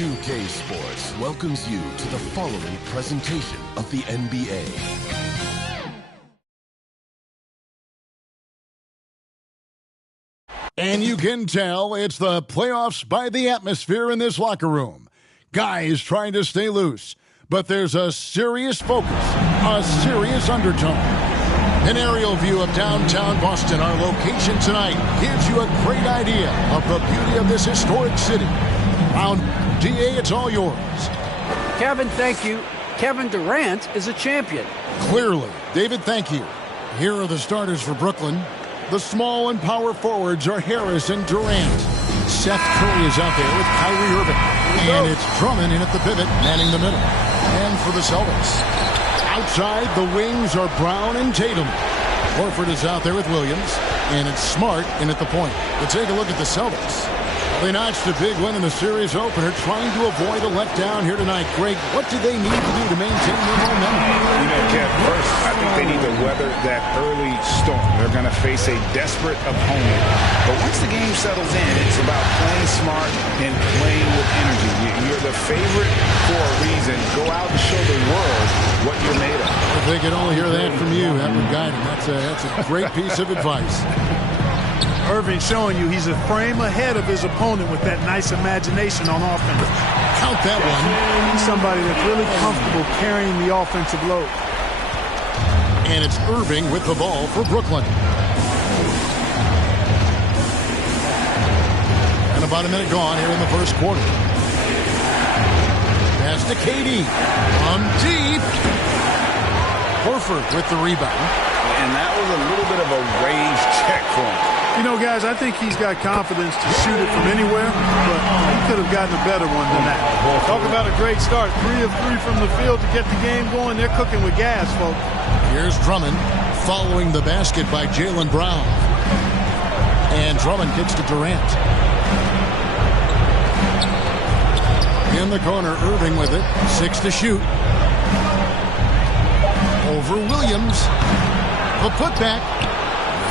2K Sports welcomes you to the following presentation of the NBA. And you can tell it's the playoffs by the atmosphere in this locker room. Guys trying to stay loose, but there's a serious focus, a serious undertone. An aerial view of downtown Boston, our location tonight, gives you a great idea of the beauty of this historic city. Round DA, it's all yours. Kevin, thank you. Kevin Durant is a champion. Clearly. David, thank you. Here are the starters for Brooklyn. The small and power forwards are Harris and Durant. Seth Curry is out there with Kyrie Irving. And it's Drummond in at the pivot, manning the middle. And for the Celtics, outside the wings are Brown and Tatum. Horford is out there with Williams. And it's Smart in at the point. But take a look at the Celtics. They notched a big win in the series opener, trying to avoid a letdown here tonight. Greg, what do they need to do to maintain their momentum? You know, Kev, first, I think they need to weather that early storm. They're going to face a desperate opponent. But once the game settles in, it's about playing smart and playing with energy. You're the favorite for a reason. Go out and show the world what you're made of. If they could only hear that from you, that would guide them. That's a great piece of advice. Irving showing you he's a frame ahead of his opponent with that nice imagination on offense. Count that one. He's somebody that's really comfortable carrying the offensive load. And it's Irving with the ball for Brooklyn. And about a minute gone here in the first quarter. Pass to KD. From deep. Horford with the rebound. And that was a little bit of a range check for him. You know, guys, I think he's got confidence to shoot it from anywhere, but he could have gotten a better one than that. Talk about a great start. 3 of 3 from the field to get the game going. They're cooking with gas, folks. Here's Drummond following the basket by Jaylen Brown. And Drummond gets to Durant. In the corner, Irving with it. 6 to shoot. Over Williams. The putback.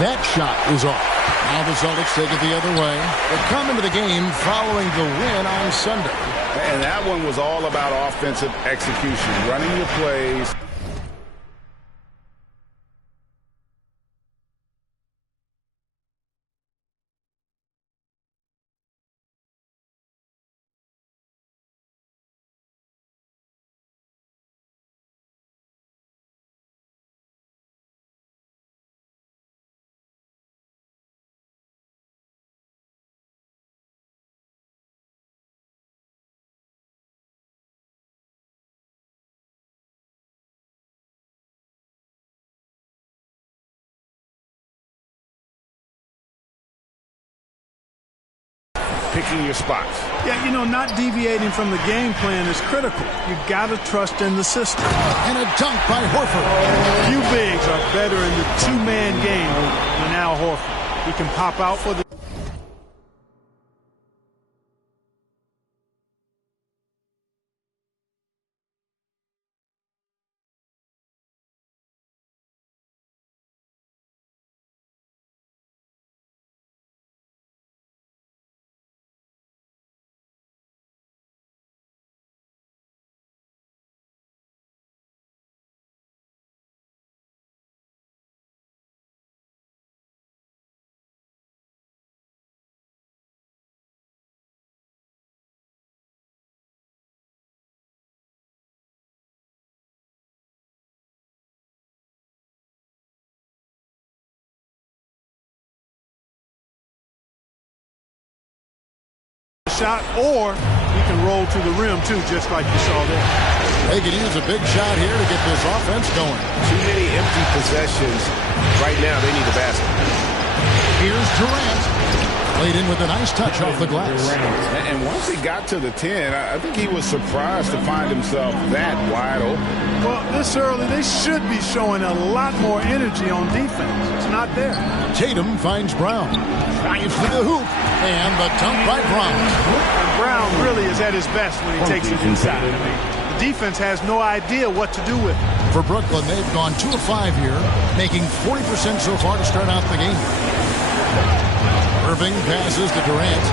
That shot is off. Now the Celtics take it the other way. They come into the game following the win on Sunday. And that one was all about offensive execution, running your plays. Picking your spots. Yeah, you know, not deviating from the game plan is critical. You got to trust in the system. And a dunk by Horford. Few bigs are better in the two-man game than Al Horford. He can pop out for the shot, or he can roll to the rim too, just like you saw there. They could use a big shot here to get this offense going. Too many empty possessions. Right now, they need a basket. Here's Durant. Played in with a nice touch off the glass. And once he got to the 10, I think he was surprised to find himself that wide open. Well, this early, they should be showing a lot more energy on defense. It's not there. Tatum finds Brown. Drives to the hoop. And the dunk by Brown. And Brown really is at his best when he takes it inside. The defense has no idea what to do with it. For Brooklyn, they've gone 2 of 5 here, making 40% so far to start out the game. Irving passes to Durant.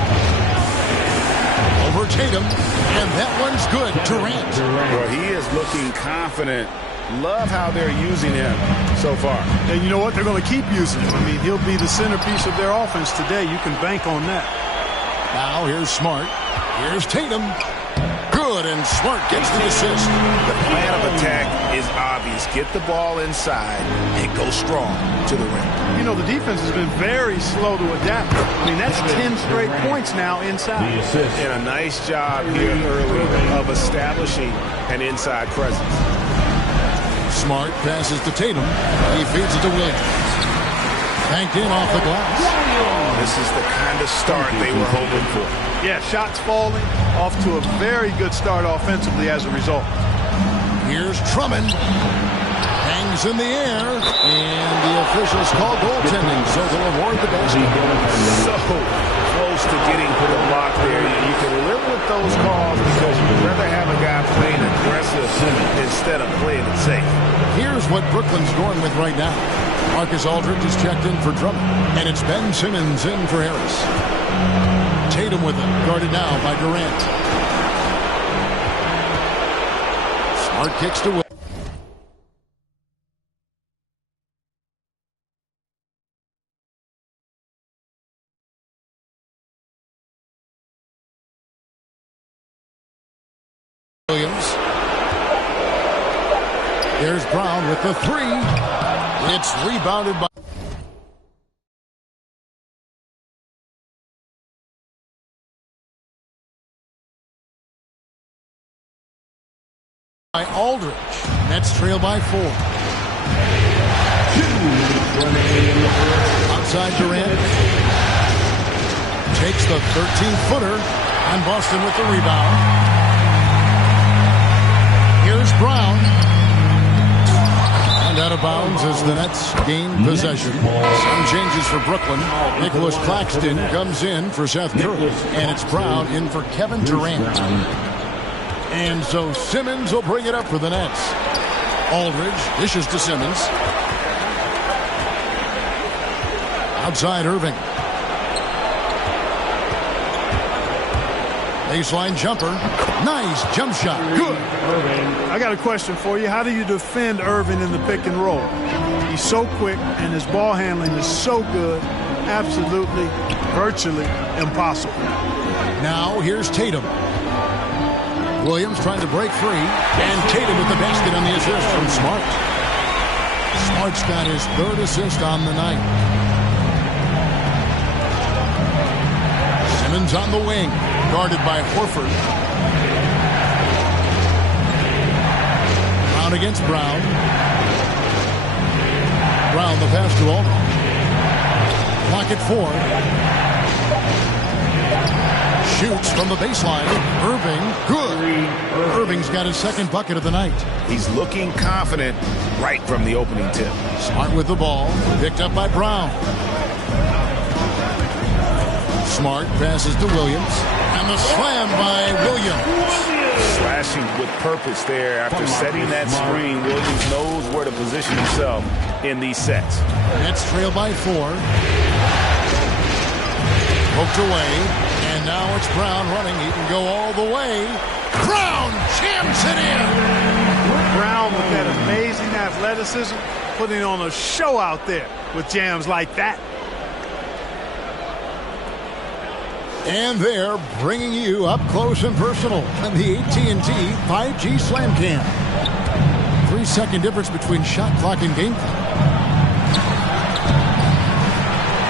for Tatum, and that one's good. Durant. Well, he is looking confident. Love how they're using him so far. And you know what? They're going to keep using him. I mean, he'll be the centerpiece of their offense today. You can bank on that. Now here's Smart. Here's Tatum. Good, and Smart gets the assist. The plan of attack is obvious. Get the ball inside and go strong to the rim. You know, the defense has been very slow to adapt. I mean, that's 10 straight points now inside. And a nice job here early of establishing an inside presence. Smart passes to Tatum. He feeds it to Williams. Banked in off the glass. This is the kind of start they were hoping for. Yeah, shots falling, off to a very good start offensively as a result. Here's Drummond. Hangs in the air, and the officials call goaltending, so they'll award the basket. So close to getting to the block there. You can live with those calls because you'd rather have a guy playing aggressive instead of playing it safe. Here's what Brooklyn's going with right now. Marcus Aldridge is checked in for Drummond, and it's Ben Simmons in for Harris. Tatum with him, guarded now by Durant. Smart kicks to Williams. There's Brown with the three. It's rebounded by Aldridge. Nets trail by 4. Outside Durant. Takes the 13-footer. And Boston with the rebound. Here's Brown. And out of bounds as the Nets gain possession. Some changes for Brooklyn. Nicholas Claxton comes in for Seth Curry. And it's Brown in for Kevin Durant. And so Simmons will bring it up for the Nets. Aldridge dishes to Simmons. Outside Irving. Baseline jumper. Nice jump shot. Good. I got a question for you. How do you defend Irving in the pick and roll? He's so quick, and his ball handling is so good. Absolutely, virtually impossible. Now here's Tatum. Williams trying to break free. And Tatum with the basket on the assist from Smart. Smart's got his 3rd assist on the night. Simmons on the wing. Guarded by Horford. Brown against Brown. Brown the pass to Aldridge. Clock at 4. Shoots from the baseline. Irving, good. Irving's got his 2nd bucket of the night. He's looking confident right from the opening tip. Smart with the ball. Picked up by Brown. Smart passes to Williams. And the slam by Williams. Slashing with purpose there. After setting that screen, Williams knows where to position himself in these sets. Nets trail by 4. Poked away. And now it's Brown running. He can go all the way. Brown jams it in. Brown with that amazing athleticism, putting on a show out there with jams like that. And they're bringing you up close and personal on the AT&T 5G Slam Cam. 3-second difference between shot clock and game clock.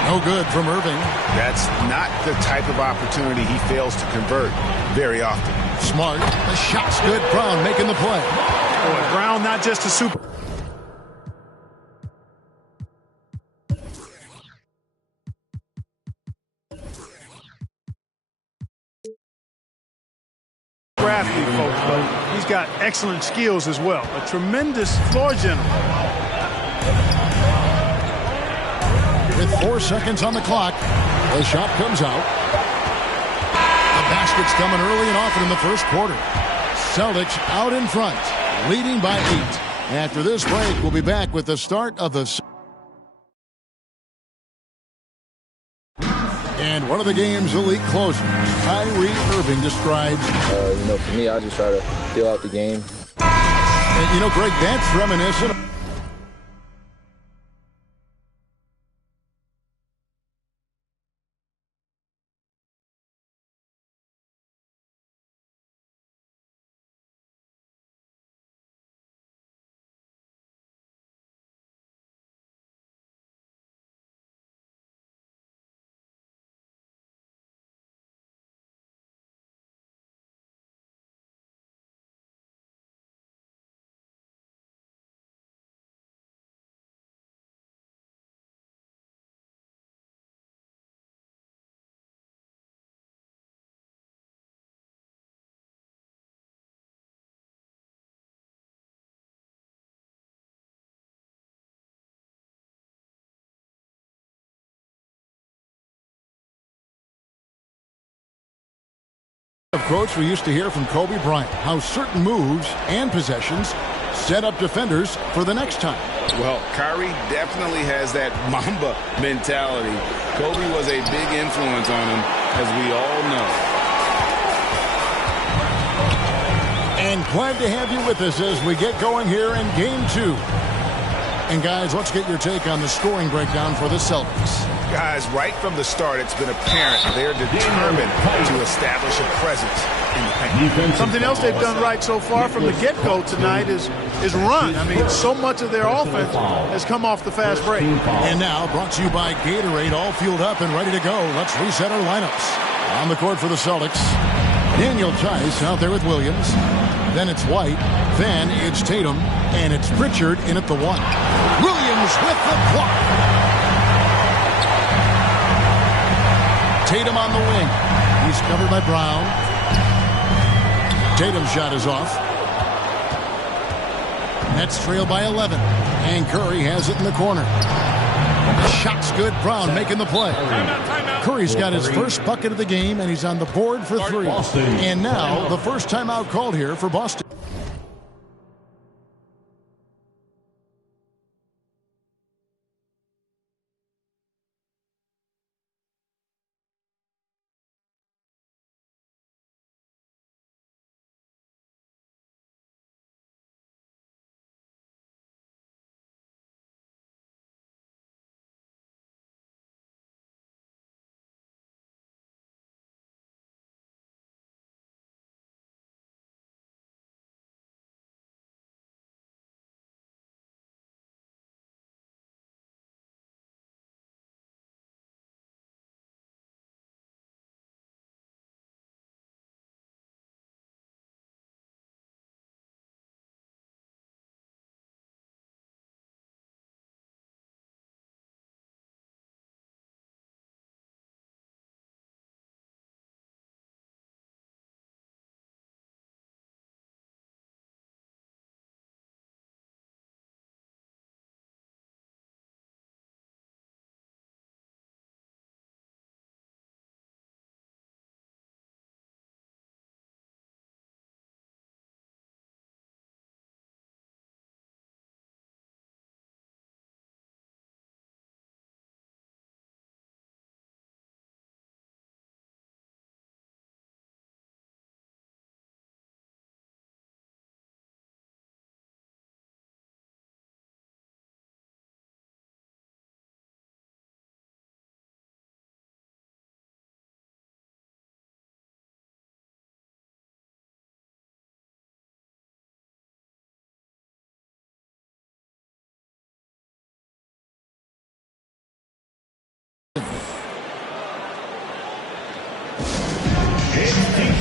No good from Irving. That's not the type of opportunity he fails to convert very often. Smart. The shot's good. Brown making the play. Boy, Brown not just a super. Athlete, folks, but he's got excellent skills as well. A tremendous floor general. With 4 seconds on the clock, the shot comes out. The basket's coming early and often in the first quarter. Celtics out in front, leading by 8. After this break, we'll be back with the start of the... And one of the game's elite closers, Kyrie Irving, describes. For me, I just try to feel out the game. And, Greg, that's reminiscent. Approach we used to hear from Kobe Bryant, how certain moves and possessions set up defenders for the next time. Well, Kyrie definitely has that Mamba mentality. Kobe was a big influence on him, as we all know. And glad to have you with us as we get going here in Game 2. And guys, let's get your take on the scoring breakdown for the Celtics. Guys, right from the start, it's been apparent they're determined to establish a presence in the paint. Something else they've done right so far from the get-go tonight is run. I mean, so much of their offense has come off the fast break. And now, brought to you by Gatorade, all fueled up and ready to go. Let's reset our lineups. On the court for the Celtics, Daniel Tice out there with Williams. Then it's White. Then it's Tatum. And it's Pritchard in at the 1. Williams with the block. Tatum on the wing. He's covered by Brown. Tatum's shot is off. Nets trail by 11. And Curry has it in the corner. Shot's good. Brown making the play. Curry's got his first bucket of the game, and he's on the board for 3. And now the first timeout called here for Boston.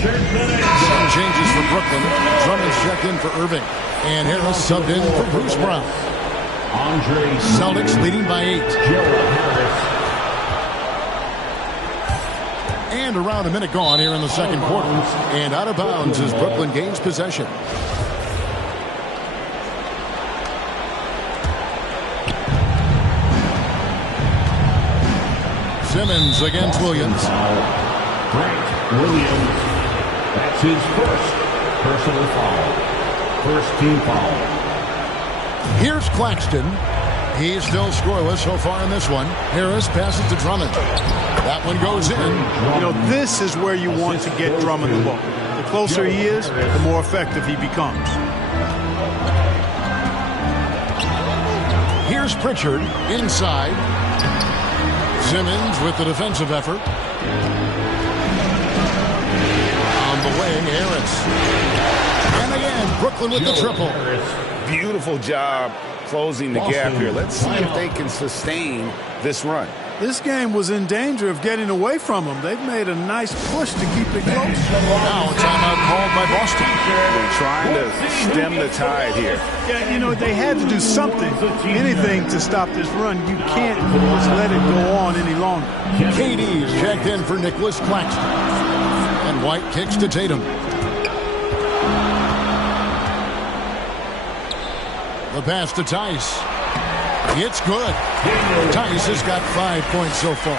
Some changes for Brooklyn. Drummond's checked in for Irving. And Harris subbed in for Bruce Brown. Celtics leading by 8. And around a minute gone here in the second quarter. And out of bounds as Brooklyn gains possession. Simmons against Williams. Frank Williams. That's his first personal foul. First team foul. Here's Claxton. He's still scoreless so far in this one. Harris passes to Drummond. That one goes in. You know, this is where you want to get Drummond the ball. The closer he is, the more effective he becomes. Here's Pritchard inside. Simmons with the defensive effort. On the way, Harris. And again, Brooklyn with the triple. Beautiful job closing the gap here. Let's see if they can sustain this run. This game was in danger of getting away from them. They've made a nice push to keep it close. Now a timeout called by Boston. They're trying to stem the tide here. Yeah, you know, they had to do something, anything to stop this run. You can't just let it go on any longer. KD's checked in for Nicholas Claxton. And White kicks to Tatum. The pass to Tice. It's good. Tice has got 5 points so far.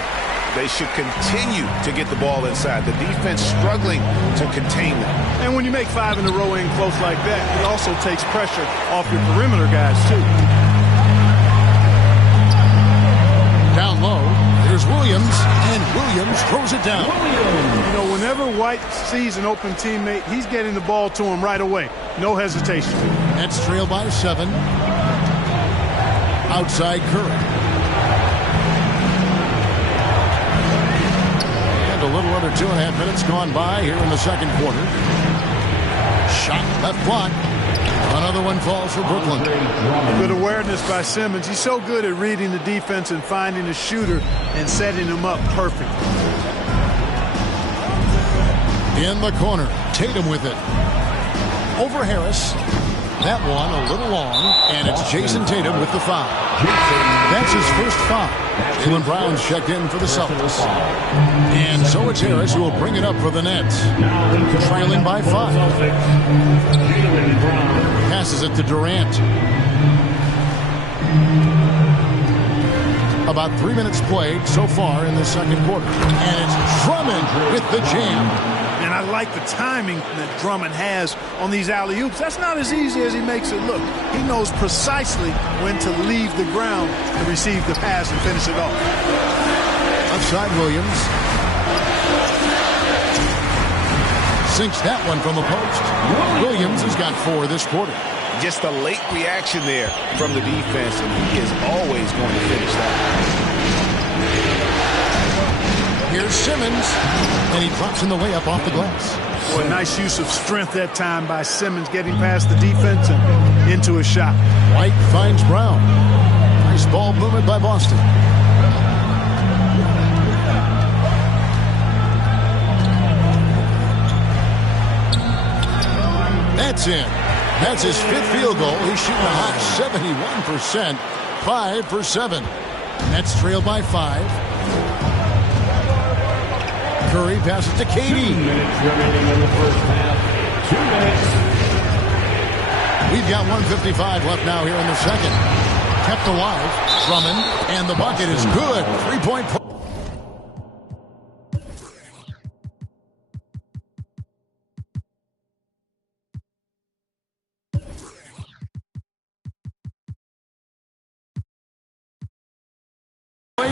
They should continue to get the ball inside. The defense struggling to contain them. And when you make 5 in a row in close like that, it also takes pressure off your perimeter guys, too. Down low, here's Williams, and Williams throws it down. You know, whenever White sees an open teammate, he's getting the ball to him right away. No hesitation. Nets trail by 7. Outside Curry. And a little under 2.5 minutes gone by here in the second quarter. Shot left block. Another one falls for Brooklyn. Good awareness by Simmons. He's so good at reading the defense and finding a shooter and setting him up perfectly. In the corner, Tatum with it. Over Harris. That one a little long, and it's Jason Tatum with the foul. That's his first foul. Jaylen Brown's checked in for the Celtics. And so it's Harris who will bring it up for the Nets. Trailing by 5. Passes it to Durant. About 3 minutes played so far in the second quarter. And it's Drummond with the jam. And I like the timing that Drummond has on these alley-oops. That's not as easy as he makes it look. He knows precisely when to leave the ground to receive the pass and finish it off. Outside Williams. Sinks that one from the post. Williams has got 4 this quarter. Just a late reaction there from the defense, and he is always going to finish that. Here's Simmons, and he drops in the layup off the glass. Boy, nice use of strength that time by Simmons, getting past the defense and into a shot. White finds Brown. Nice ball movement by Boston. That's in. That's his 5th field goal. He's shooting a hot 71%. 5 for 7. Nets trail by 5. Curry passes to KD. 2 minutes remaining in the first half. 2 minutes. We've got 1:55 left now here in the second. Kept alive. Drummond. And the bucket is good. 3-point play.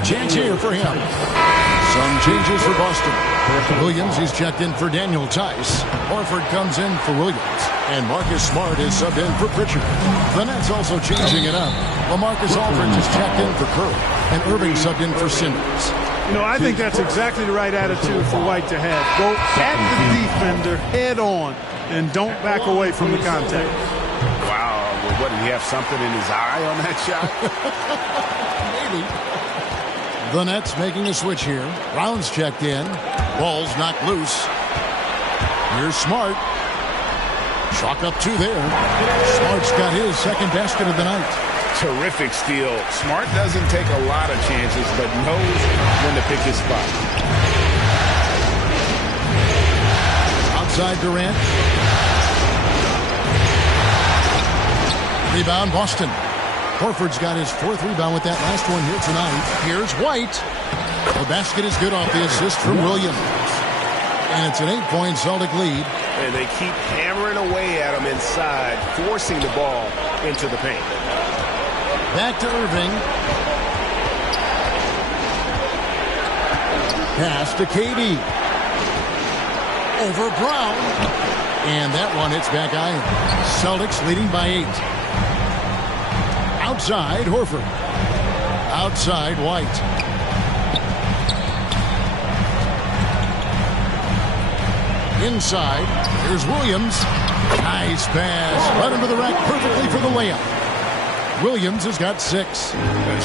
Chance here for him. Some changes for Boston. Williams, he's checked in for Daniel Tice. Horford comes in for Williams. And Marcus Smart is subbed in for Pritchard. The Nets also changing it up. LaMarcus Aldridge is checked in for Curry. And Irving subbed in for Simmons. You know, I think that's exactly the right attitude for White to have. Go at the defender head on and don't back away from the contact. Wow. Well, what, did he have something in his eye on that shot? Maybe. The Nets making a switch here. Brown's checked in. Ball's knocked loose. Here's Smart. Chalk up 2 there. Smart's got his second basket of the night. Terrific steal. Smart doesn't take a lot of chances, but knows when to pick his spot. Outside Durant. Rebound Boston. Horford's got his 4th rebound with that last one here tonight. Here's White. The basket is good off the assist from Williams. And it's an 8-point Celtic lead. And they keep hammering away at him inside, forcing the ball into the paint. Back to Irving. Pass to KD. Over Brown. And that one hits back iron. Celtics leading by 8. Outside, Horford. Outside, White. Inside, here's Williams. Nice pass. Right under the rack perfectly for the layup. Williams has got 6.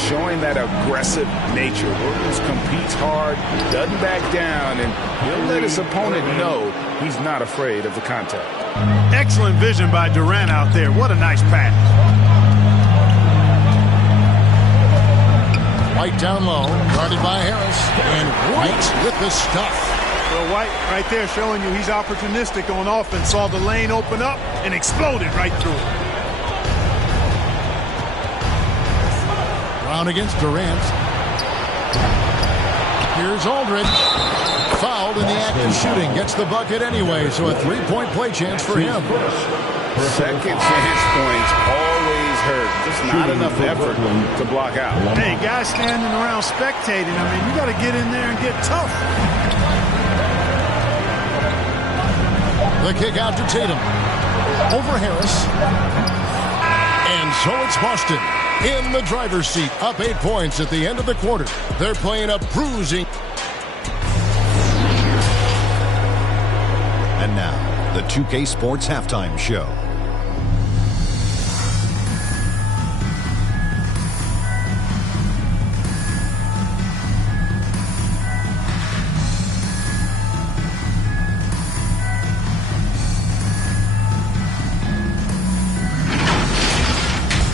Showing that aggressive nature. Williams competes hard, doesn't back down, and he'll let his opponent know he's not afraid of the contact. Excellent vision by Durant out there. What a nice pass. White down low, guarded by Harris. And White with the stuff. Well, White right there showing you he's opportunistic on offense. Saw the lane open up and exploded right through it. Brown against Durant. Here's Aldridge. Fouled in the act of shooting. Gets the bucket anyway, so a 3-point play chance for him. Second chance points always hurt. Just not enough effort to block out. Hey, guys standing around spectating. I mean, you got to get in there and get tough. The kick out to Tatum. Over Harris. And so it's Boston in the driver's seat. Up 8 points at the end of the quarter. They're playing a bruising. And now, the 2K Sports Halftime Show.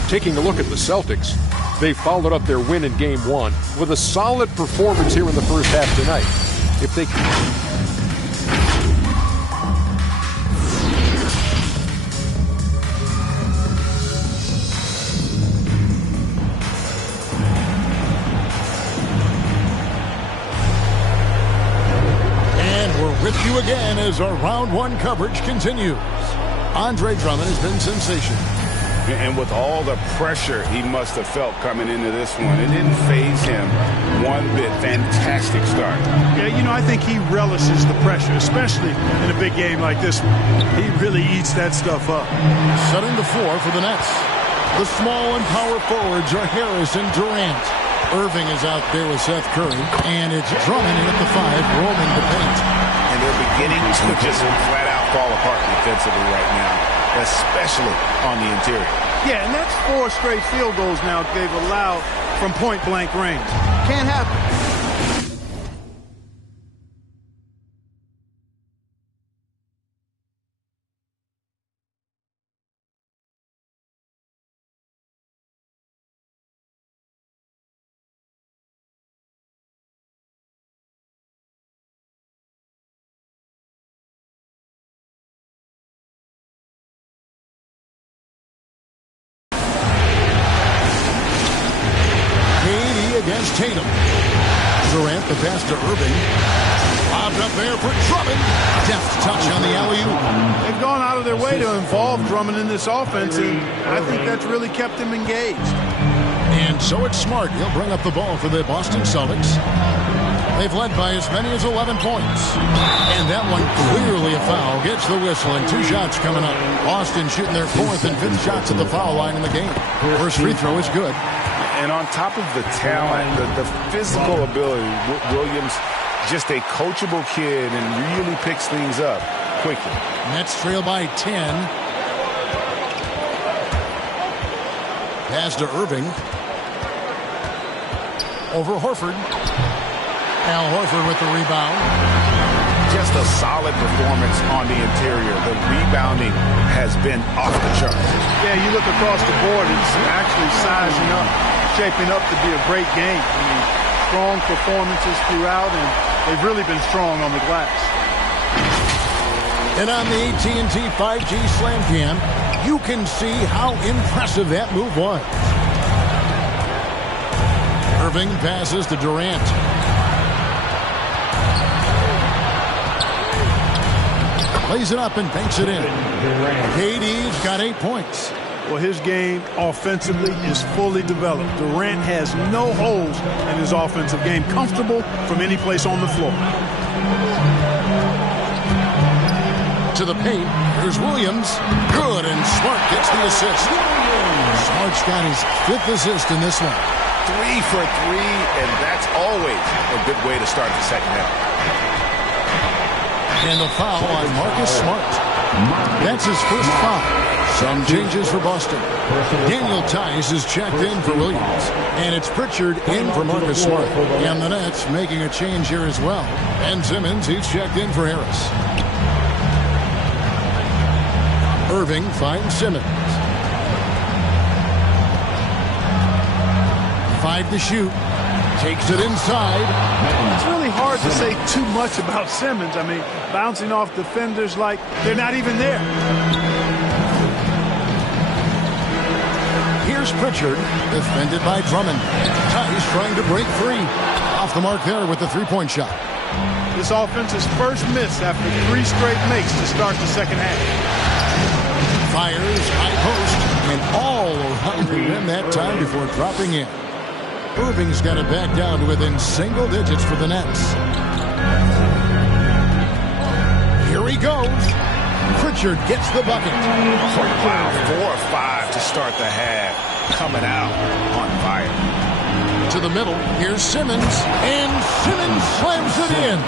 Taking a look at the Celtics, they followed up their win in Game 1 with a solid performance here in the first half tonight. If they And we're with you again as our round 1 coverage continues. Andre Drummond has been sensational. And with all the pressure he must have felt coming into this one, it didn't faze him one bit. Fantastic start. Yeah, you know, I think he relishes the pressure, especially in a big game like this one. He really eats that stuff up. Setting the floor for the Nets. The small and power forwards are Harris and Durant. Irving is out there with Seth Curry. And it's Drummond in at the 5, roaming the paint. And they're beginning to just flat out fall apart defensively right now, especially on the interior. Yeah, and that's 4 straight field goals now they've allowed from point-blank range. Can't happen. Against Tatum. Durant the pass to Irving. Lobbed up there for Drummond. Deft touch on the alley-oop. They've gone out of their way to involve Drummond in this offense, and I think that's really kept him engaged. And so it's Smart. He'll bring up the ball for the Boston Celtics. They've led by as many as 11 points. And that one clearly a foul. Gets the whistle, and 2 shots coming up. Boston shooting their 4th and 5th shots at the foul line in the game. First free throw is good. And on top of the talent, the physical ability, Williams, just a coachable kid and really picks things up quickly. Nets trail by 10. Pass to Irving. Over Horford. Al Horford with the rebound. Just a solid performance on the interior. The rebounding has been off the charts. Yeah, you look across the board, it's actually sizing up, shaping up to be a great game. I mean, strong performances throughout, and they've really been strong on the glass. And on the AT&T 5G Slam Cam, you can see how impressive that move was. Irving passes to Durant. Lays it up and banks it in. KD's got 8 points. Well, his game offensively is fully developed. Durant has no holes in his offensive game. Comfortable from any place on the floor. To the paint. Here's Williams. Good, and Smart gets the assist. Smart's got his 5th assist in this one. 3 for 3, and that's always a good way to start the second half. And a foul on Marcus Smart. That's his first foul. Some changes for Boston. Daniel Tice is checked in for Williams. And it's Pritchard in for Marcus Smart. And the Nets making a change here as well. Ben Simmons, he's checked in for Harris. Irving finds Simmons. 5 to shoot. Takes it inside. It's really hard to say too much about Simmons. I mean, bouncing off defenders like they're not even there. Here's Pritchard, defended by Drummond. Tice trying to break free. Off the mark there with the three-point shot. This offense's first miss after 3 straight makes to start the second half. Fires, high post, and all around the rim that time before dropping in. Irving's got it back down to within single digits for the Nets. Here he goes. Pritchard gets the bucket. Wow, 4 or 5 to start the half. Coming out on fire. To the middle. Here's Simmons. And Simmons slams it in.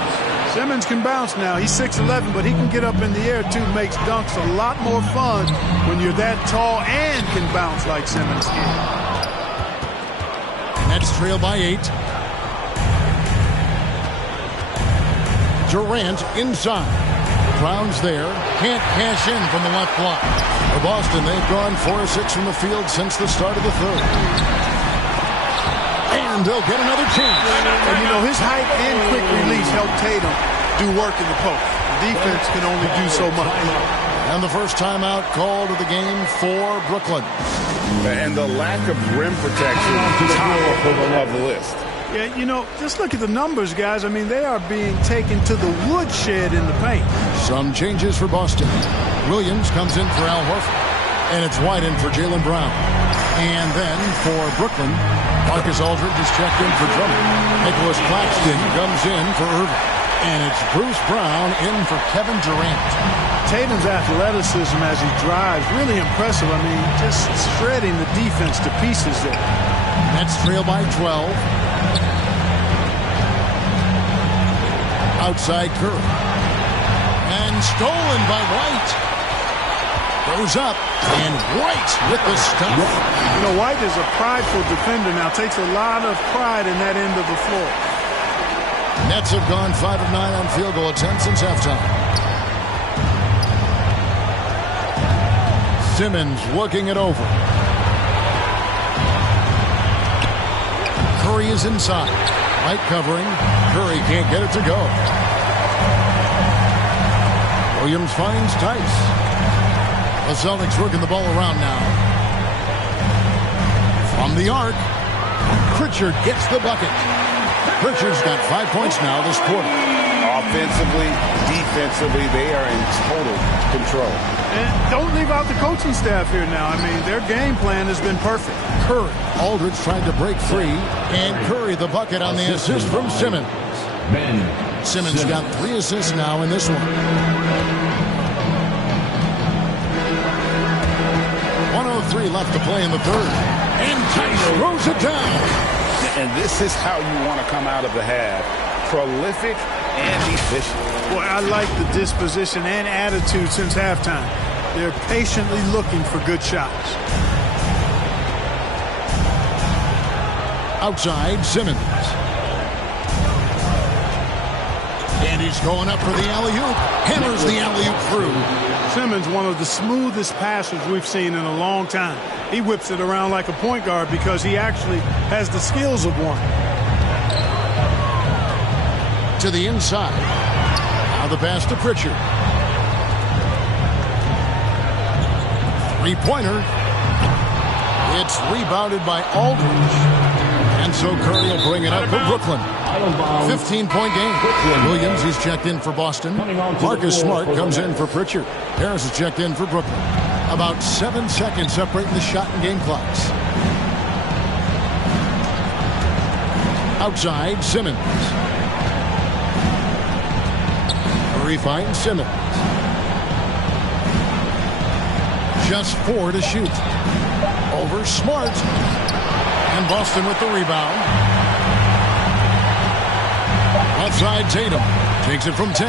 Simmons can bounce now. He's 6'11", but he can get up in the air, too. Makes dunks a lot more fun when you're that tall and can bounce like Simmons can. Nets trail by 8. Durant inside. Brown's there. Can't cash in from the left block. For Boston, they've gone 4 or 6 from the field since the start of the third. And they'll get another chance. And, you know, his height and quick release help Tatum do work in the post. Defense can only do so much. And the first timeout called of the game for Brooklyn. And the lack of rim protection top of the list. Yeah, you know, just look at the numbers, guys. I mean, they are being taken to the woodshed in the paint. Some changes for Boston. Williams comes in for Al Horford. And it's White in for Jaylen Brown. And then for Brooklyn, Marcus Aldridge is checked in for Drummond. Nicholas Claxton comes in for Irving. And it's Bruce Brown in for Kevin Durant. Tatum's athleticism as he drives, really impressive. I mean, just shredding the defense to pieces there. Nets trail by 12. Outside Curry. And stolen by White. Goes up, and White with the stop. You know, White is a prideful defender now. Takes a lot of pride in that end of the floor. Nets have gone 5 of 9 on field goal attempts since halftime. Simmons looking it over. Curry is inside. White covering. Curry can't get it to go. Williams finds Tice. The Celtics working the ball around now. From the arc, Pritchard gets the bucket. Pritchard's got 5 points now this quarter. Offensively, defensively, they are in total control. And don't leave out the coaching staff here now. I mean, their game plan has been perfect. Curry. Aldridge trying to break free. And Curry the bucket on the assist from Simmons. Simmons got 3 assists now in this one. 1:03 left to play in the third. And Tice throws it down. And this is how you want to come out of the half. Prolific and efficient. Boy, I like the disposition and attitude since halftime. They're patiently looking for good shots. Outside, Simmons. And he's going up for the alley-oop. Hammers the alley-oop through. Simmons, one of the smoothest passers we've seen in a long time. He whips it around like a point guard because he actually has the skills of one. To the inside. Now the pass to Pritchard. Three-pointer. It's rebounded by Aldridge. And so Curry will bring it up for Brooklyn. 15-point game. Williams, he's checked in for Boston. Marcus Smart comes in for Pritchard. Harris is checked in for Brooklyn. About 7 seconds separating the shot and game clocks. Outside, Simmons. Murray finds Simmons. Just 4 to shoot. Over Smart. And Boston with the rebound. Outside Tatum. Takes it from 10.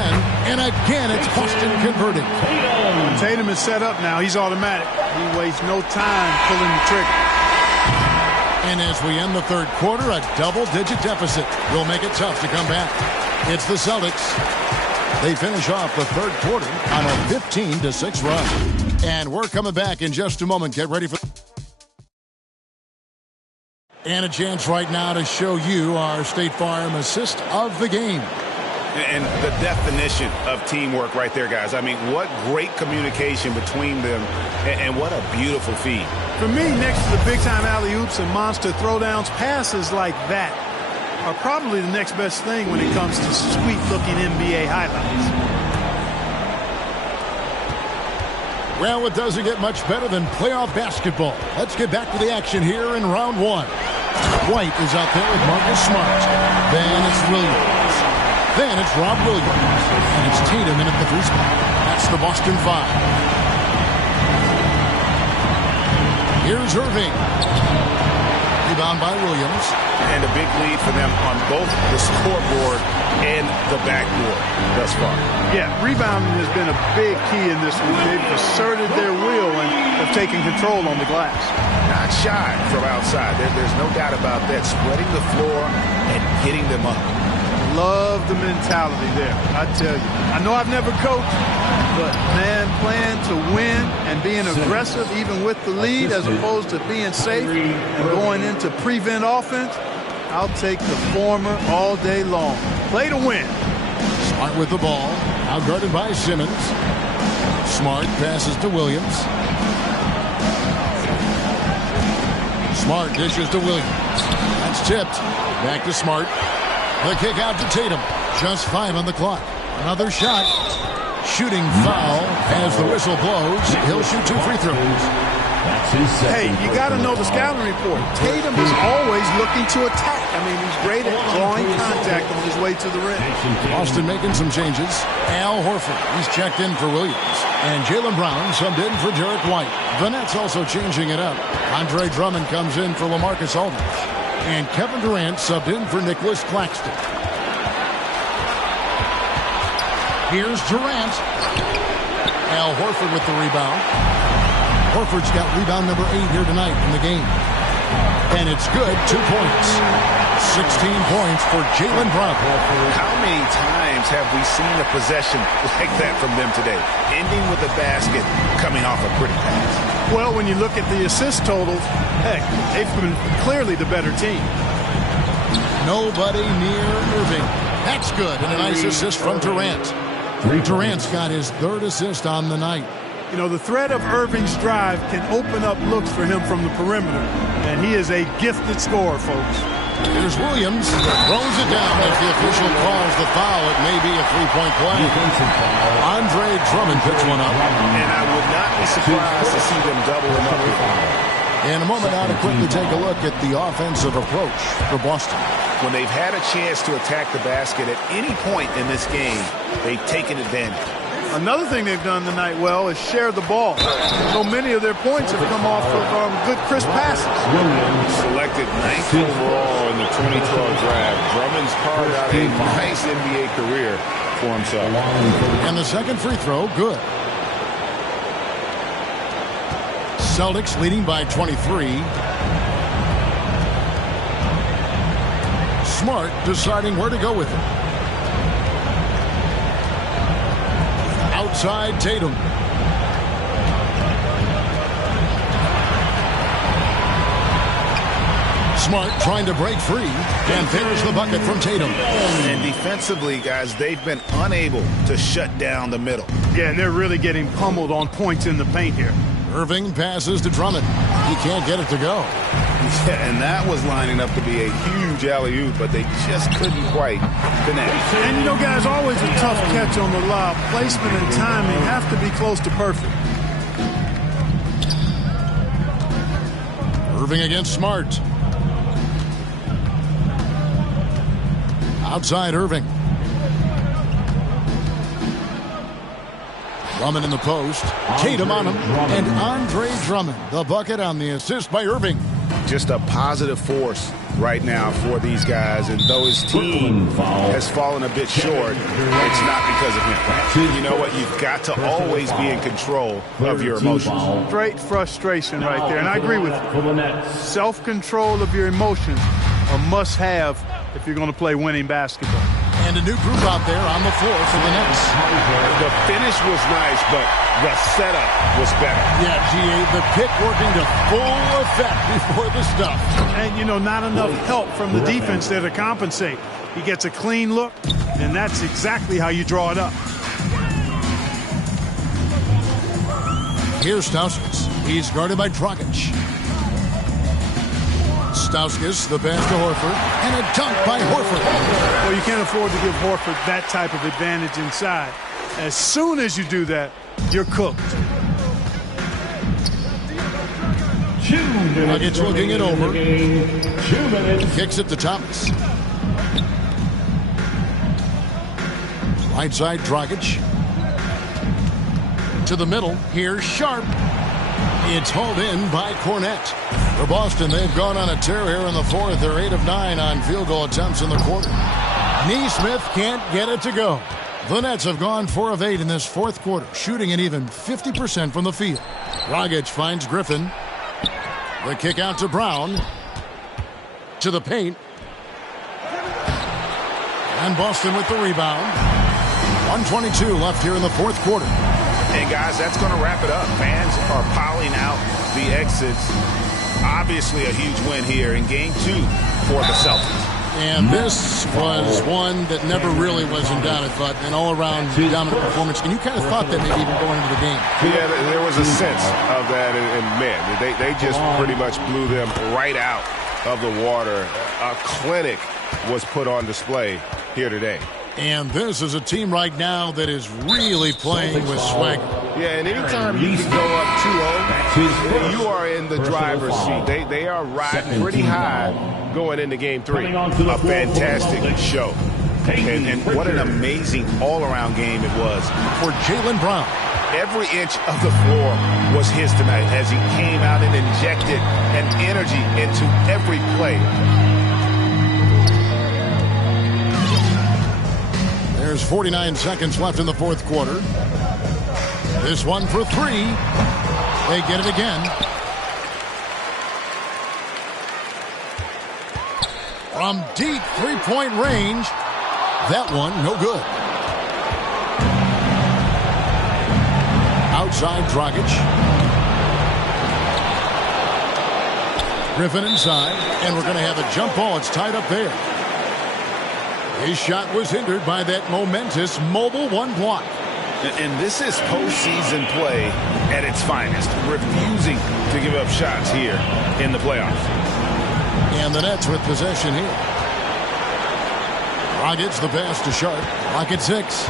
And again, it's Boston converting. When Tatum is set up now, he's automatic. He wastes no time pulling the trigger. And as we end the third quarter, a double-digit deficit will make it tough to come back. It's the Celtics. They finish off the third quarter on a 15-6 run. And we're coming back in just a moment. Get ready for... And a chance right now to show you our State Farm assist of the game. And the definition of teamwork right there, guys. I mean, what great communication between them, and what a beautiful feed. For me, next to the big-time alley-oops and monster throwdowns, passes like that are probably the next best thing when it comes to sweet-looking NBA highlights. Well, it doesn't get much better than playoff basketball. Let's get back to the action here in round one. White is out there with Marcus Smart. Then it's Williams. Then it's Rob Williams. And it's Tatum in at the 3 spot. That's the Boston 5. Here's Irving. Rebound by Williams. And a big lead for them on both the scoreboard and the backboard thus far. Yeah, rebounding has been a big key in this one. They've asserted their will and have taken control on the glass. Not shy from outside. There's no doubt about that. Spreading the floor and getting them up. Love the mentality there, I tell you. I know I've never coached, but, man, playing to win and being aggressive even with the lead as opposed to being safe and going into prevent offense, I'll take the former all day long. Play to win. Smart with the ball. Outguarded by Simmons. Smart passes to Williams. Smart dishes to Williams. That's tipped. Back to Smart. The kick out to Tatum. Just 5 on the clock. Another shot. Shooting foul as the whistle blows. He'll shoot 2 free throws. Hey, you got to know the scouting report. Tatum is always looking to attack. I mean, he's great at drawing contact on his way to the rim. Boston making some changes. Al Horford, he's checked in for Williams. And Jaylen Brown subbed in for Derek White. The Nets also changing it up. Andre Drummond comes in for LaMarcus Aldridge. And Kevin Durant subbed in for Nicholas Claxton. Here's Durant. Al Horford with the rebound. Horford's got rebound number 8 here tonight in the game. And it's good, 2 points. 16 points for Jaylen Brown. How many times have we seen a possession like that from them today? Ending with a basket, coming off a pretty pass. Well, when you look at the assist totals, heck, they've been clearly the better team. Nobody near Irving. That's good. And a nice assist from Durant. Durant's got his 3rd assist on the night. You know, the threat of Irving's drive can open up looks for him from the perimeter. And he is a gifted scorer, folks. Here's Williams. Throws it down. If the official calls the foul, it may be a 3-point play. Andre Drummond picks one up. And I would not be surprised to see them double him up. In a moment now to quickly take a look at the offensive approach for Boston. When they've had a chance to attack the basket at any point in this game, they've taken advantage. Another thing they've done tonight well is share the ball. So many of their points have come off of good, crisp passes. Selected 9th overall in the 2012 draft, Drummond's carved out a nice NBA career for himself. And the second free throw, good. Celtics leading by 23. Smart deciding where to go with it. Outside Tatum. Smart trying to break free. And there's the bucket from Tatum. And defensively, guys, they've been unable to shut down the middle. Yeah, they're really getting pummeled on points in the paint here. Irving passes to Drummond. He can't get it to go. Yeah, and that was lining up to be a huge alley-oop, but they just couldn't quite connect. And, you know, guys, always a tough catch on the lob. Placement and timing have to be close to perfect. Irving against Smart. Outside Irving. Drummond in the post. Tatum on him. And Andre Drummond, the bucket on the assist by Irving. Just a positive force right now for these guys. And though his team has fallen a bit short, it's not because of him. You know what? You've got to always be in control of your emotions. Straight frustration right there. And I agree with you. Self-control of your emotions a must-have if you're going to play winning basketball. And a new group out there on the floor for the Nets. The finish was nice, but the setup was better. Yeah, GA, the pick working to full effect before the stuff. And, you know, not enough help from the defense there to compensate. He gets a clean look, and that's exactly how you draw it up. Here's Stauskas. He's guarded by Dragic. Stauskas, the pass to Horford, and a dunk by Horford. Well, you can't afford to give Horford that type of advantage inside. As soon as you do that, you're cooked. Nuggets looking it over. Kicks it to Thomas. Right side, Dragic. To the middle. Here's Sharp. It's hauled in by Cornette. For Boston, they've gone on a tear here in the fourth. They're 8 of 9 on field goal attempts in the quarter. Neesmith can't get it to go. The Nets have gone 4 of 8 in this fourth quarter, shooting an even 50% from the field. Dragic finds Griffin. The kick out to Brown. To the paint. And Boston with the rebound. 1:22 left here in the fourth quarter. And guys, that's going to wrap it up. Fans are piling out the exits. Obviously a huge win here in game 2 for the Celtics. And this was one that never really was in doubt, I thought, an all-around dominant performance. And you kind of thought that maybe even going into the game. Yeah, there was a sense of that, and man, they just pretty much blew them right out of the water. A clinic was put on display here today. And this is a team right now that is really playing with swagger. Yeah, and anytime you can go up 2-0, you are in the driver's seat. They are riding pretty high going into game 3. A fantastic show. And what an amazing all-around game it was for Jaylen Brown. Every inch of the floor was his tonight as he came out and injected an energy into every play. There's 49 seconds left in the fourth quarter. This one for 3. They get it again. From deep three-point range. That one, no good. Outside, Dragic. Griffin inside, and we're going to have a jump ball. It's tied up there. His shot was hindered by that momentous mobile one block. And this is postseason play at its finest, refusing to give up shots here in the playoffs. And the Nets with possession here. Dragic the pass to Sharp. Clock at 6.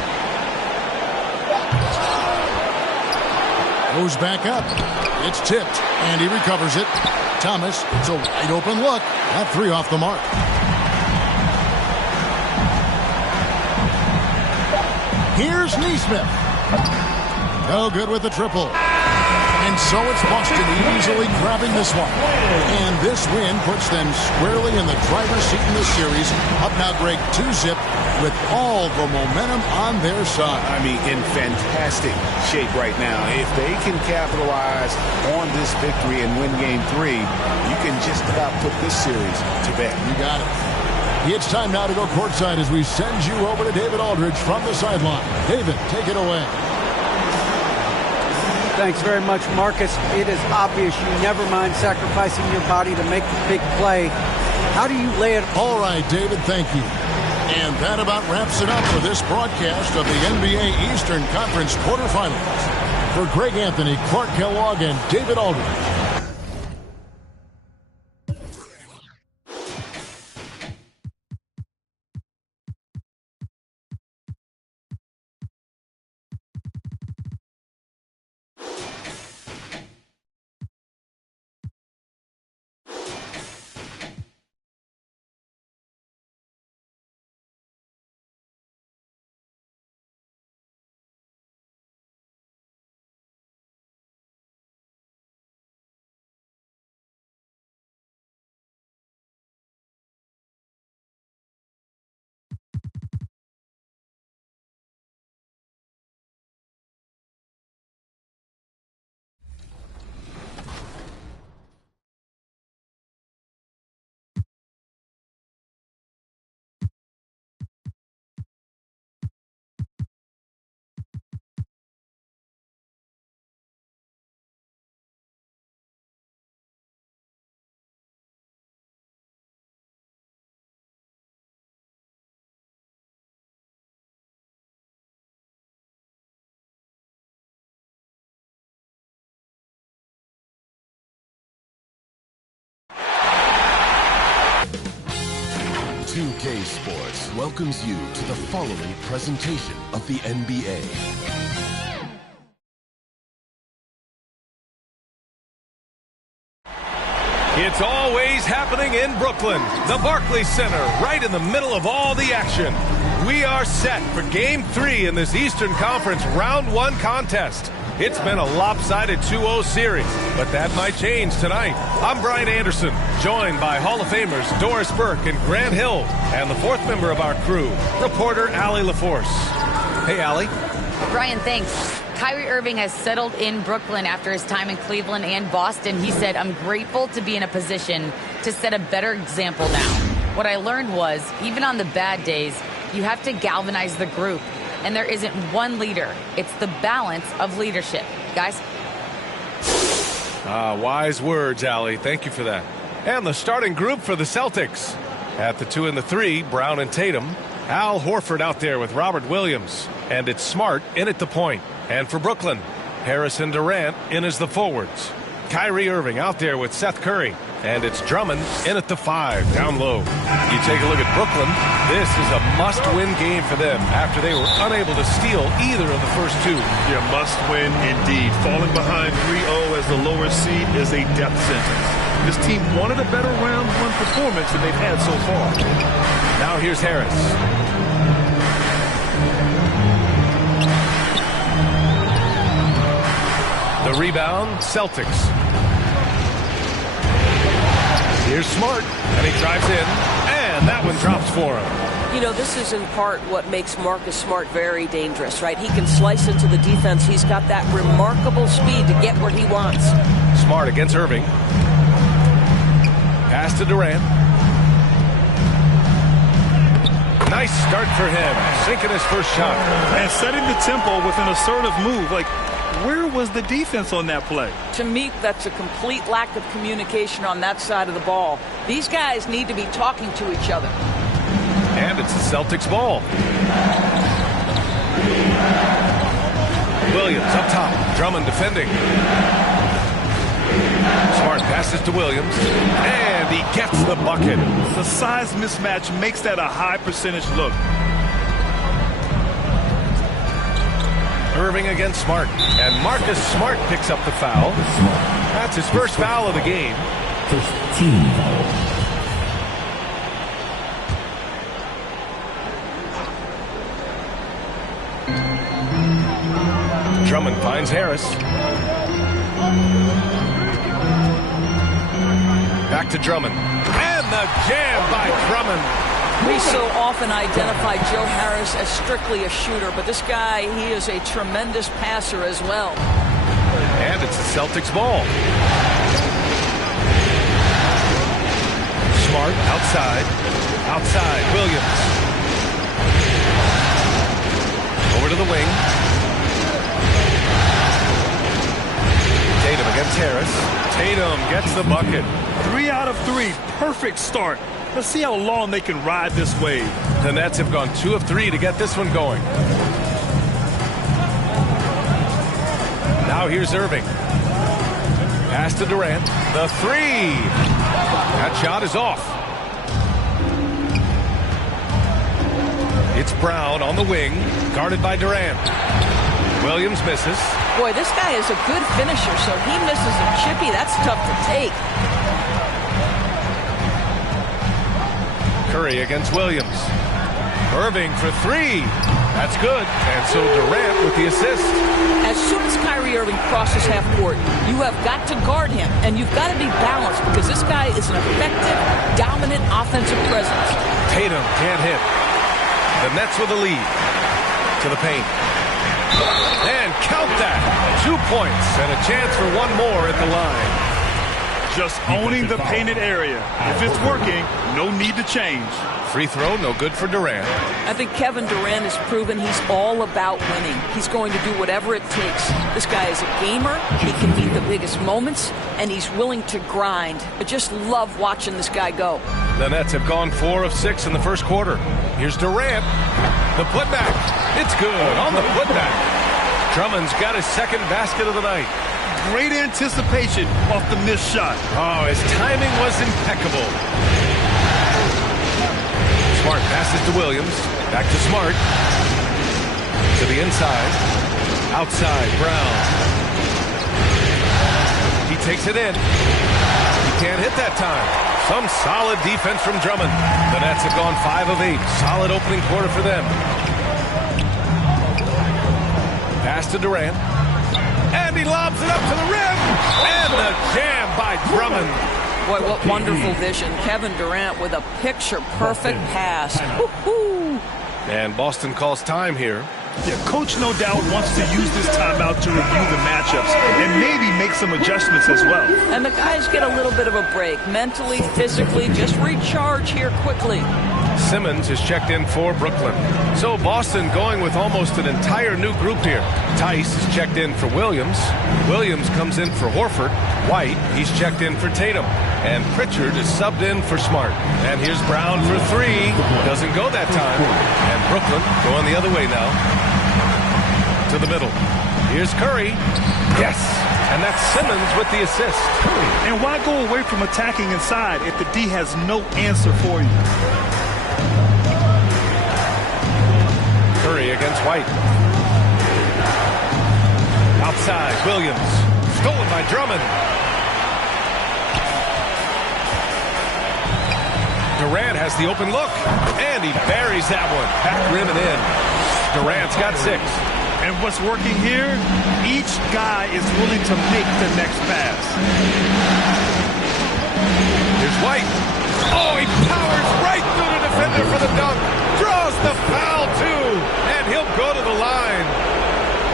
Goes back up. It's tipped, and he recovers it. Thomas, it's a wide open look. That 3 off the mark. Here's Neesmith. No good with the triple. And so it's Boston easily grabbing this one. And this win puts them squarely in the driver's seat in the series. Up now, Greg, 2-zip with all the momentum on their side. I mean, in fantastic shape right now. If they can capitalize on this victory and win game 3, you can just about put this series to bed. You got it. It's time now to go courtside as we send you over to David Aldridge from the sideline. David, take it away. Thanks very much, Marcus. It is obvious you never mind sacrificing your body to make the big play. How do you lay it? All right, David, thank you. And that about wraps it up for this broadcast of the NBA Eastern Conference quarterfinals. For Greg Anthony, Clark Kellogg, and David Aldridge. Sports welcomes you to the following presentation of the NBA. It's always happening in Brooklyn, the Barclays Center, right in the middle of all the action. We are set for Game 3 in this Eastern Conference Round 1 contest. It's been a lopsided 2-0 series, but that might change tonight. I'm Brian Anderson, joined by Hall of Famers Doris Burke and Grant Hill, and the fourth member of our crew, reporter Allie LaForce. Hey, Allie. Brian, thanks. Kyrie Irving has settled in Brooklyn after his time in Cleveland and Boston. He said, "I'm grateful to be in a position to set a better example now. What I learned was, even on the bad days, you have to galvanize the group. And there isn't one leader. It's the balance of leadership." Guys? Wise words, Allie. Thank you for that. And the starting group for the Celtics. At the 2 and the 3, Brown and Tatum. Al Horford out there with Robert Williams. And it's Smart in at the point. And for Brooklyn, Harris and Durant in as the forwards. Kyrie Irving out there with Seth Curry. And it's Drummond in at the 5, down low. You take a look at Brooklyn. This is a must-win game for them after they were unable to steal either of the first 2. Yeah, must-win indeed. Falling behind 3-0 as the lower seed is a death sentence. This team wanted a better round 1 performance than they've had so far. Now here's Harris. The rebound, Celtics. Here's Smart, and he drives in, and that one drops for him. You know, this is in part what makes Marcus Smart very dangerous, right? He can slice into the defense. He's got that remarkable speed to get where he wants. Smart against Irving. Pass to Durant. Nice start for him, sinking his first shot. And setting the tempo with an assertive move. Like, where was the defense on that play? To me, that's a complete lack of communication on that side of the ball. These guys need to be talking to each other. And it's the Celtics ball. Williams up top. Drummond defending. Smart passes to Williams. And he gets the bucket. The size mismatch makes that a high percentage look. Irving against Smart. And Marcus Smart picks up the foul. That's his first foul of the game. First team foul. Drummond finds Harris. Back to Drummond. And the jam by Drummond. We so often identify Joe Harris as strictly a shooter, but this guy, he is a tremendous passer as well. And it's the Celtics ball. Smart outside. Outside, Williams. Over to the wing. Tatum against Harris. Tatum gets the bucket. 3 out of 3. Perfect start. Let's see how long they can ride this wave. The Nets have gone 2 of 3 to get this one going. Now here's Irving. Pass to Durant. The 3. That shot is off. It's Brown on the wing, guarded by Durant. Williams misses. Boy, this guy is a good finisher, so he misses a chippy. That's tough to take. Curry against Williams. Irving for 3. That's good. And so Durant with the assist. As soon as Kyrie Irving crosses half court, you have got to guard him, and you've got to be balanced because this guy is an effective, dominant offensive presence. Tatum can't hit. The Nets with the lead. To the paint. And count that. 2 points and a chance for one more at the line. Just owning the painted area. If it's working, no need to change. Free throw, no good for Durant. I think Kevin Durant has proven he's all about winning. He's going to do whatever it takes. This guy is a gamer. He can meet the biggest moments, and he's willing to grind. I just love watching this guy go. The Nets have gone 4 of 6 in the first quarter. Here's Durant. The putback. It's good on the putback. Drummond's got his second basket of the night. Great anticipation off the missed shot. Oh, his timing was impeccable. Smart passes to Williams. Back to Smart. To the inside. Outside, Brown. He takes it in. He can't hit that time. Some solid defense from Drummond. The Nets have gone 5 of 8. Solid opening quarter for them. Pass to Durant. And he lobs it up to the rim. And the jam by Drummond. Boy, what wonderful vision. Kevin Durant with a picture-perfect pass. Woo-hoo. And Boston calls time here. Yeah, coach no doubt wants to use this timeout to review the matchups and maybe make some adjustments as well. And the guys get a little bit of a break. Mentally, physically, just recharge here quickly. Simmons is checked in for Brooklyn. So Boston going with almost an entire new group here. Tice is checked in for Williams. Williams comes in for Horford. White, he's checked in for Tatum. And Pritchard is subbed in for Smart. And here's Brown for 3. Doesn't go that time. And Brooklyn going the other way now. To the middle. Here's Curry. Yes. And that's Simmons with the assist. And why go away from attacking inside if the D has no answer for you? Curry against White. Outside, Williams. Stolen by Drummond. Durant has the open look. And he buries that one. Back rim and in. Durant's got 6. And what's working here, each guy is willing to make the next pass. Here's White. Oh, he powers right through the defender for the dunk. Draws the foul, too. And he'll go to the line.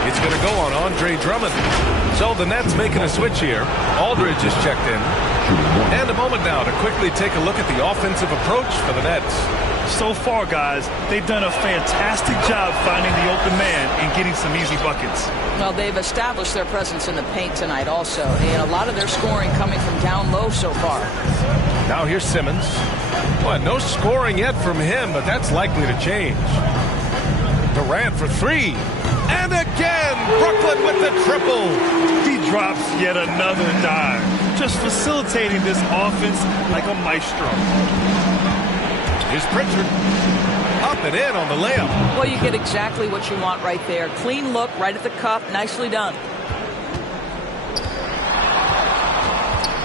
It's going to go on Andre Drummond. So the Nets making a switch here. Aldridge is checked in. And a moment now to quickly take a look at the offensive approach for the Nets. So far, guys, they've done a fantastic job finding the open man and getting some easy buckets. Well, they've established their presence in the paint tonight also. And a lot of their scoring coming from down low so far. Now here's Simmons. Well, no scoring yet from him, but that's likely to change. Durant for 3. And again, Brooklyn with the triple. He drops yet another dime. Just facilitating this offense like a maestro. Here's Pritchard. Up and in on the layup. Well, you get exactly what you want right there. Clean look, right at the cup. Nicely done.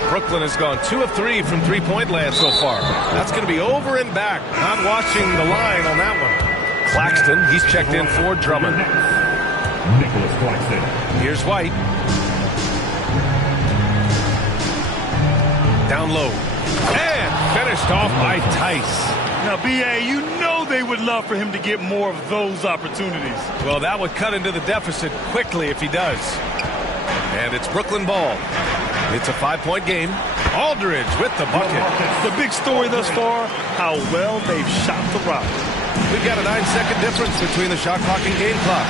Brooklyn has gone 2 of 3 from three-point land so far. That's going to be over and back. Not watching the line on that one. Claxton, he's checked in for Drummond. Nicholas Claxton. Here's White. Down low. And finished off by Tice. Now, B.A., you know they would love for him to get more of those opportunities. Well, that would cut into the deficit quickly if he does. And it's Brooklyn ball. It's a 5-point game. Aldridge with the bucket. The big story thus far, how well they've shot the rock. We've got a 9-second difference between the shot clock and game clock.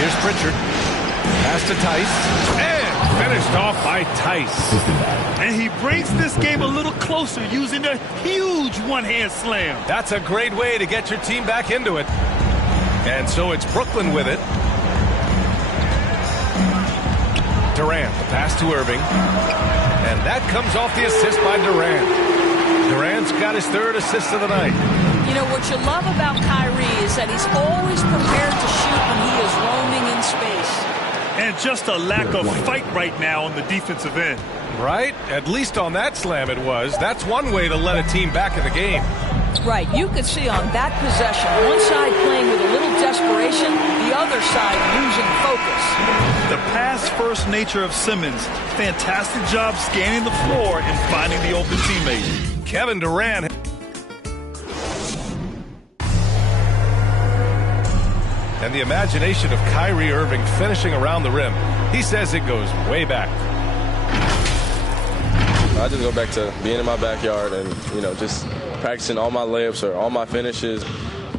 Here's Pritchard. Pass to Tice. And finished off by Tice. And he brings this game a little closer using a huge one-hand slam. That's a great way to get your team back into it. And so it's Brooklyn with it. Durant, the pass to Irving. And that comes off the assist by Durant. Durant's got his 3rd assist of the night. You know, what you love about Kyrie is that he's always prepared to shoot when he is roaming in space. And just a lack of fight right now on the defensive end. Right? At least on that slam it was. That's one way to let a team back in the game. Right. You could see on that possession, one side playing with a little desperation, the other side losing focus. The pass-first nature of Simmons. Fantastic job scanning the floor and finding the open teammate. Kevin Durant. And the imagination of Kyrie Irving finishing around the rim. He says it goes way back. I just go back to being in my backyard and, just practicing all my layups or all my finishes.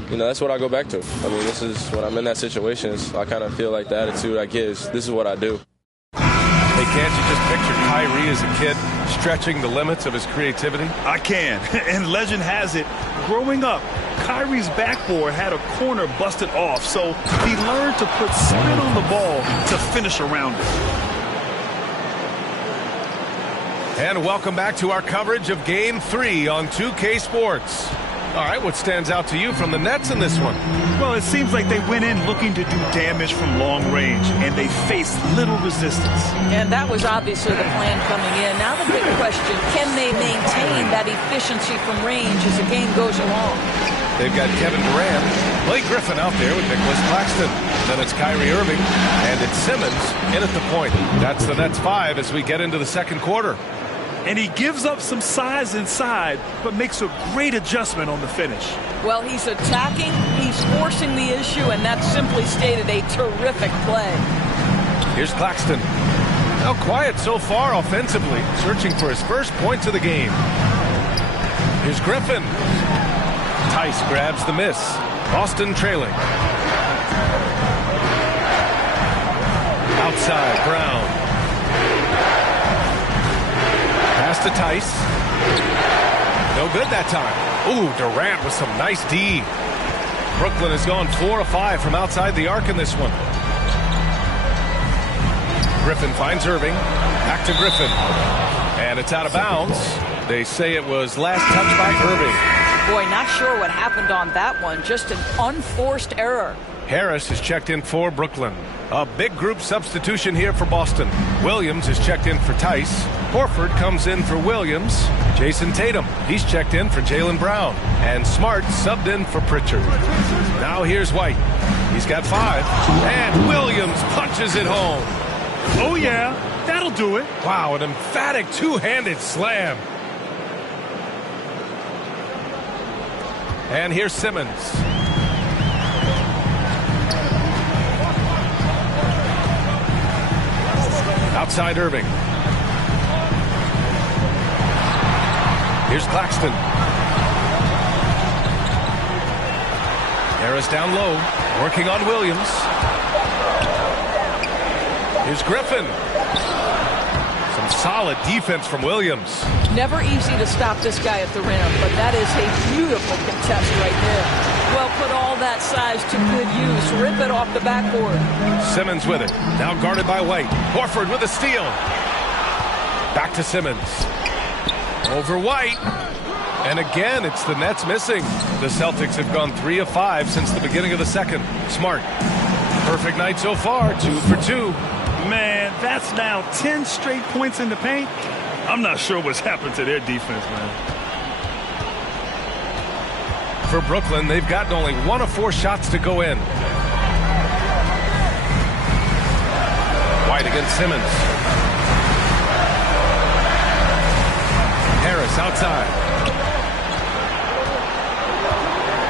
That's what I go back to. I mean, this is when I'm in that situation. I kind of feel like the attitude I get is this is what I do. Hey, can't you just picture Kyrie as a kid stretching the limits of his creativity? I can. And legend has it, growing up, Kyrie's backboard had a corner busted off, so he learned to put spin on the ball to finish around it. And welcome back to our coverage of Game 3 on 2K Sports. All right, what stands out to you from the Nets in this one? Well, it seems like they went in looking to do damage from long range, and they faced little resistance. And that was obviously the plan coming in. Now the big question, can they maintain that efficiency from range as the game goes along? They've got Kevin Durant, Blake Griffin out there with Nicholas Claxton. Then it's Kyrie Irving, and it's Simmons in at the point. That's the Nets 5 as we get into the second quarter. And he gives up some size inside, but makes a great adjustment on the finish. Well, he's attacking, he's forcing the issue, and that's simply stated a terrific play. Here's Claxton. Now quiet so far offensively, searching for his first points of the game. Here's Griffin. Tice grabs the miss. Boston trailing. Outside, Brown. Pass to Tice. No good that time. Ooh, Durant with some nice D. Brooklyn has gone 4 of 5 from outside the arc in this one. Griffin finds Irving. Back to Griffin. And it's out of bounds. They say it was last touch by Irving. Boy, not sure what happened on that one. Just an unforced error. Harris is checked in for Brooklyn. A big group substitution here for Boston. Williams is checked in for Tice. Horford comes in for Williams. Jason Tatum, he's checked in for Jaylen Brown. And Smart subbed in for Pritchard. Now here's White. He's got 5. And Williams punches it home. Oh, yeah, that'll do it. Wow, an emphatic two-handed slam. And here's Simmons. Outside Irving. Here's Claxton. Harris down low, working on Williams. Here's Griffin. Some solid defense from Williams. Never easy to stop this guy at the rim, but that is a beautiful contest right there. Well, put all that size to good use. Rip it off the backboard. Simmons with it. Now guarded by White. Horford with a steal. Back to Simmons. Over White. And again, it's the Nets missing. The Celtics have gone 3 of 5 since the beginning of the second. Smart. Perfect night so far. 2 for 2. Man, that's now 10 straight points in the paint. I'm not sure what's happened to their defense, man. For Brooklyn, they've gotten only 1 of 4 shots to go in. White against Simmons. Harris outside.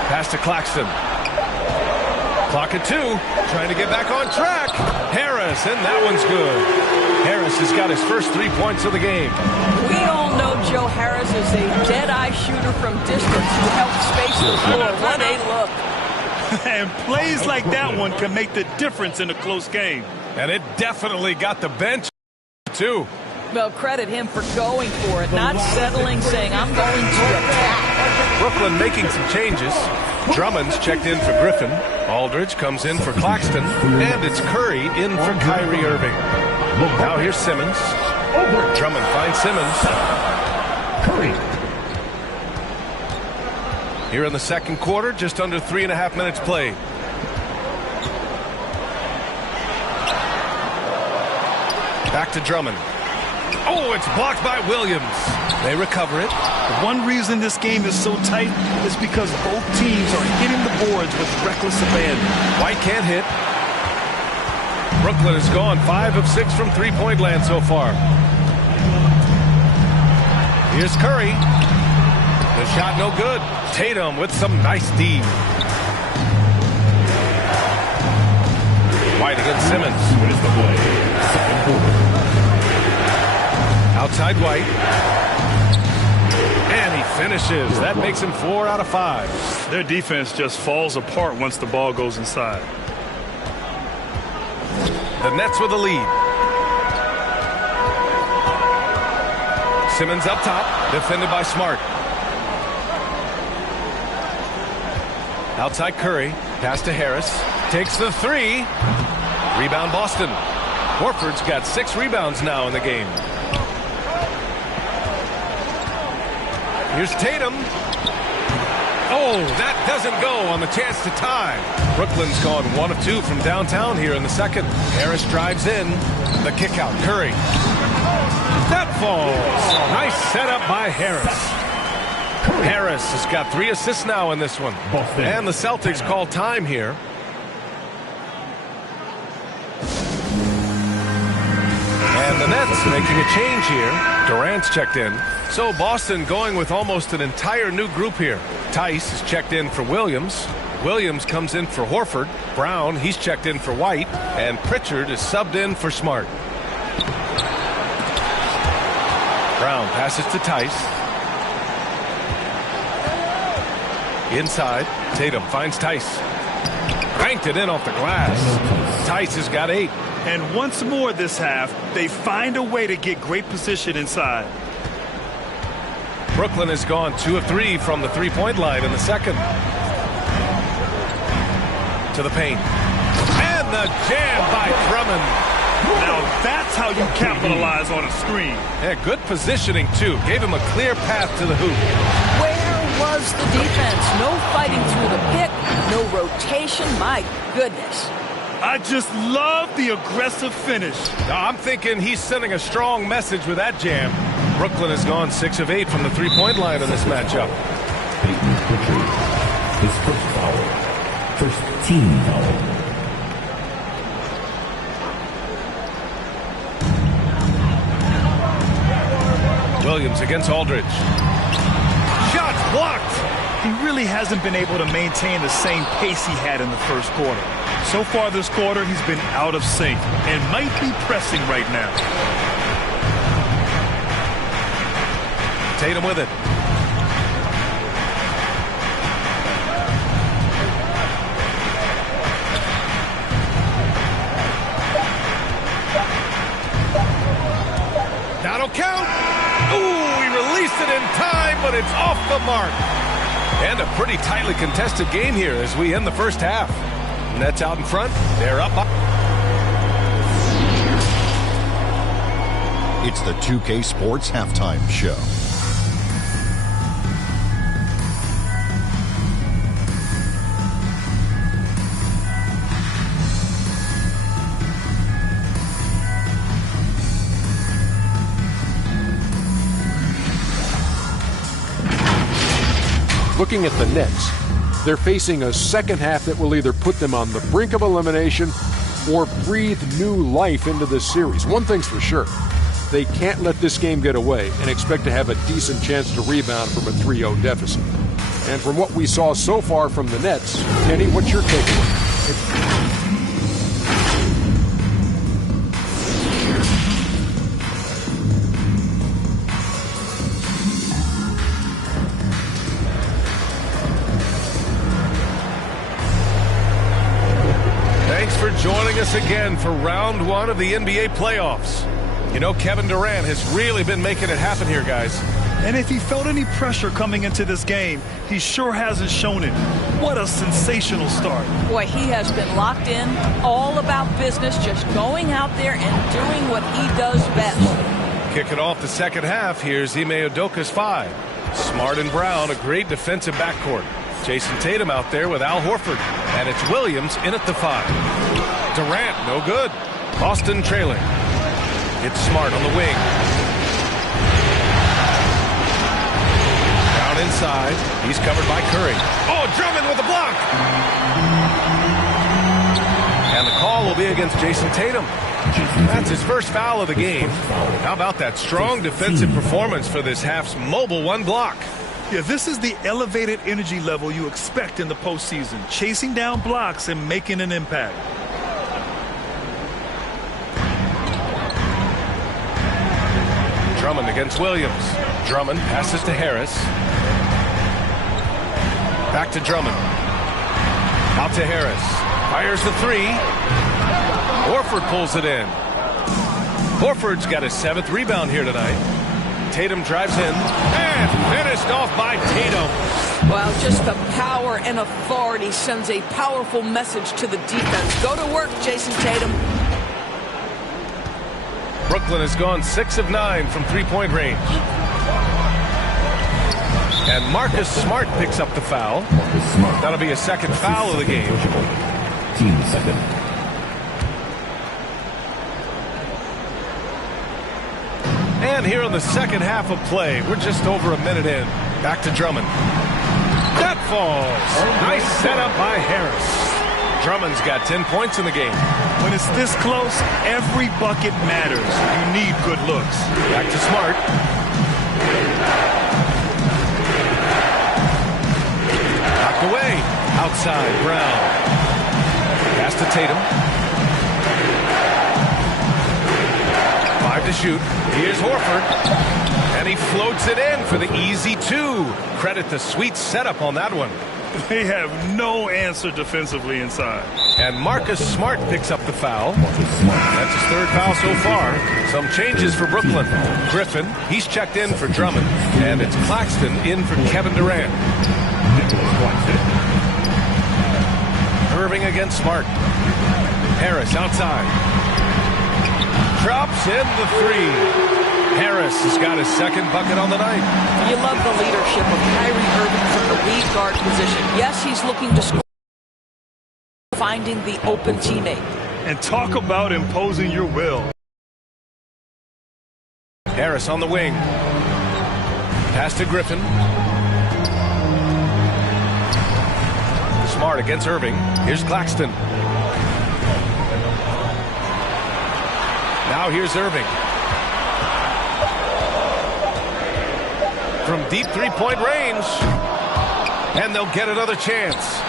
Pass to Claxton. Clock at 2. Trying to get back on track. Harris, and that one's good. Harris has got his first 3 points of the game. We all know Joe Harris is a dead-eye shooter from distance who helps space the floor. What a look. And plays like that one can make the difference in a close game. And it definitely got the bench, too. Well, credit him for going for it, not settling, saying, I'm going to attack. Brooklyn making some changes. Drummond's checked in for Griffin. Aldridge comes in for Claxton. And it's Curry in for Kyrie Irving. Now here's Simmons. Drummond finds Simmons. Curry. Here in the second quarter, just under 3.5 minutes played. Back to Drummond. Oh, it's blocked by Williams. They recover it. One reason this game is so tight is because both teams are hitting the boards with reckless abandon. White can't hit. Brooklyn has gone 5 of 6 from three-point land so far. Here's Curry. The shot no good. Tatum with some nice D. White against Simmons. Wins the play. Second quarter. Outside White. And he finishes. That makes him 4 out of 5. Their defense just falls apart once the ball goes inside. The Nets with the lead. Simmons up top, defended by Smart. Outside Curry, pass to Harris. Takes the 3. Rebound Boston. Horford's got 6 rebounds now in the game. Here's Tatum. Oh, that doesn't go on the chance to tie. Brooklyn's gone 1 of 2 from downtown here in the second. Harris drives in. The kick out. Curry. That falls. Nice setup by Harris. Harris has got 3 assists now in this one. And the Celtics call time here. And the Nets making a change here. Durant's checked in. So Boston going with almost an entire new group here. Tice is checked in for Williams. Williams comes in for Horford. Brown, he's checked in for White. And Pritchard is subbed in for Smart. Brown passes to Tice. Inside, Tatum finds Tice. Cranked it in off the glass. Tice has got 8. And once more this half, they find a way to get great position inside. Brooklyn has gone 2 of 3 from the three-point line in the second. To the paint. And the jam by Drummond. Now that's how you capitalize on a screen. Yeah, good positioning, too. Gave him a clear path to the hoop. Where was the defense? No fighting through the pick, no rotation. My goodness. I just love the aggressive finish. I'm thinking he's sending a strong message with that jam. Brooklyn has gone 6 of 8 from the three-point line in this matchup. Peyton Pritchard, his first foul. First team foul. Williams against Aldridge. Shots blocked. He really hasn't been able to maintain the same pace he had in the first quarter. So far this quarter, he's been out of sync and might be pressing right now. Tatum with it. That'll count. Ooh, he released it in time, but it's off the mark. And a pretty tightly contested game here as we end the first half. Nets out in front. They're up. It's the 2K Sports Halftime Show. Looking at the Nets, they're facing a second half that will either put them on the brink of elimination or breathe new life into this series. One thing's for sure, they can't let this game get away and expect to have a decent chance to rebound from a 3-0 deficit. And from what we saw so far from the Nets, Kenny, what's your takeaway? Joining us again for round 1 of the NBA playoffs. You know, Kevin Durant has really been making it happen here, guys. And if he felt any pressure coming into this game, he sure hasn't shown it. What a sensational start. Boy, he has been locked in, all about business, just going out there and doing what he does best. Kicking off the second half, here's Ime Udoka's 5. Smart and Brown, a great defensive backcourt. Jason Tatum out there with Al Horford. And it's Williams in at the 5. Durant, no good. Boston trailing. It's Smart on the wing. Down inside. He's covered by Curry. Oh, Drummond with the block. And the call will be against Jason Tatum. That's his first foul of the game. How about that strong defensive performance for this half's mobile 1 block? Yeah, this is the elevated energy level you expect in the postseason. Chasing down blocks and making an impact. Drummond against Williams. Drummond passes to Harris. Back to Drummond. Out to Harris. Fires the 3. Horford pulls it in. Horford's got his 7th rebound here tonight. Tatum drives in and finished off by Tatum. Well, just the power and authority sends a powerful message to the defense. Go to work, Jason Tatum. Brooklyn has gone 6 of 9 from three-point range. And Marcus Smart picks up the foul. That'll be a second foul of the game. Team second. And here in the second half of play, we're just over a minute in. Back to Drummond. That falls. Nice setup by Harris. Drummond's got 10 points in the game. When it's this close, every bucket matters. You need good looks. Back to Smart. Knocked away. Outside, Brown. Pass to Tatum. 5 to shoot. Here's Horford. And he floats it in for the easy 2. Credit the sweet setup on that one. They have no answer defensively inside. And Marcus Smart picks up the foul. That's his third foul so far. Some changes for Brooklyn. Griffin, he's checked in for Drummond. And it's Claxton in for Kevin Durant. Irving against Smart. Harris outside. Drops in the 3. Harris has got his second bucket on the night. You love the leadership of Kyrie Irving from the lead guard position. Yes, he's looking to score, finding the open teammate. And talk about imposing your will. Harris on the wing. Pass to Griffin. Smart against Irving. Here's Claxton. Now here's Irving. From deep three-point range. And they'll get another chance.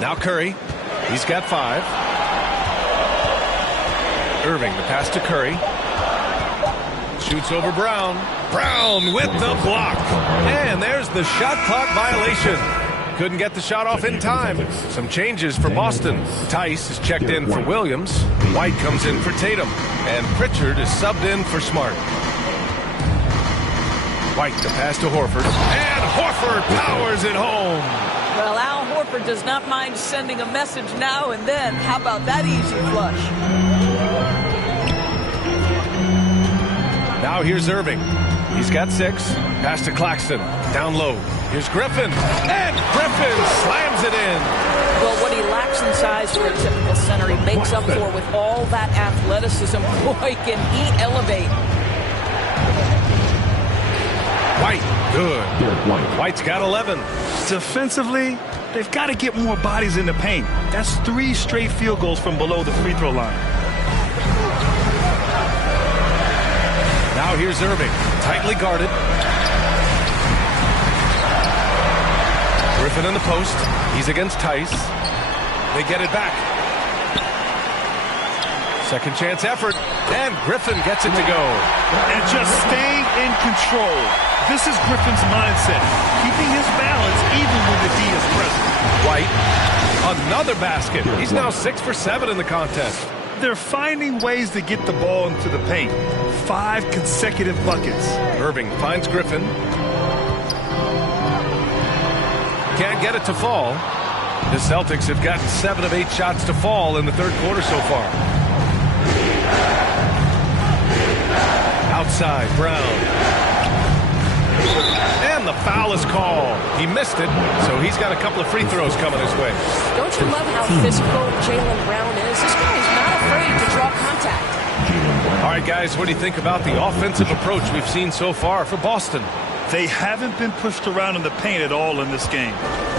Now Curry. He's got 5. Irving, the pass to Curry. Shoots over Brown. Brown with the block. And there's the shot clock violation. Couldn't get the shot off in time. Some changes for Boston. Tice is checked in for Williams. White comes in for Tatum. And Pritchard is subbed in for Smart. White, the pass to Horford. And Horford powers it home. Well, Al Horford does not mind sending a message now and then. How about that easy flush? Now here's Irving. He's got 6. Pass to Claxton. Down low. Here's Griffin. And Griffin slams it in. Well, what he lacks in size for a typical center, he makes up for with all that athleticism. Boy, can he elevate. White, good. White's got 11. Defensively, they've got to get more bodies in the paint. That's 3 straight field goals from below the free throw line. Now here's Irving, tightly guarded. Griffin in the post. He's against Tice. They get it back. Second chance effort. And Griffin gets it to go. And just staying in control. This is Griffin's mindset. Keeping his balance even when the D is present. White. Another basket. He's now 6 for 7 in the contest. They're finding ways to get the ball into the paint. 5 consecutive buckets. Irving finds Griffin. Can't get it to fall. The Celtics have gotten 7 of 8 shots to fall in the third quarter so far. Outside, Brown. And the foul is called. He missed it, so he's got a couple of free throws coming his way. Don't you love how physical Jaylen Brown is? This guy is not afraid to draw contact. All right, guys, what do you think about the offensive approach we've seen so far for Boston? They haven't been pushed around in the paint at all in this game.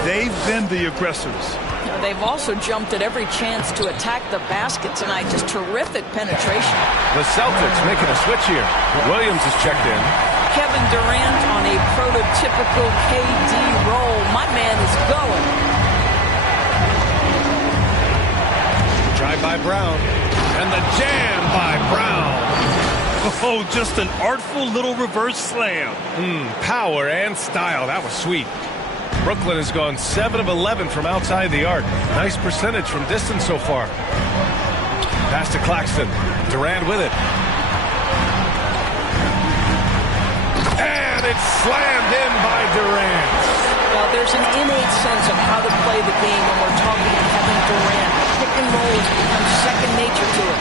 They've been the aggressors. They've also jumped at every chance to attack the basket tonight. Just terrific penetration. The Celtics making a switch here. Williams is checked in. Kevin Durant on a prototypical KD roll. My man is going. Drive by Brown. And the jam by Brown. Oh, just an artful little reverse slam. Power and style. That was sweet. Brooklyn has gone 7 of 11 from outside the arc. Nice percentage from distance so far. Pass to Claxton. Durant with it. And it's slammed in by Durant. Well, there's an innate sense of how to play the game when we're talking Kevin Durant. Pick and roll has become second nature to him.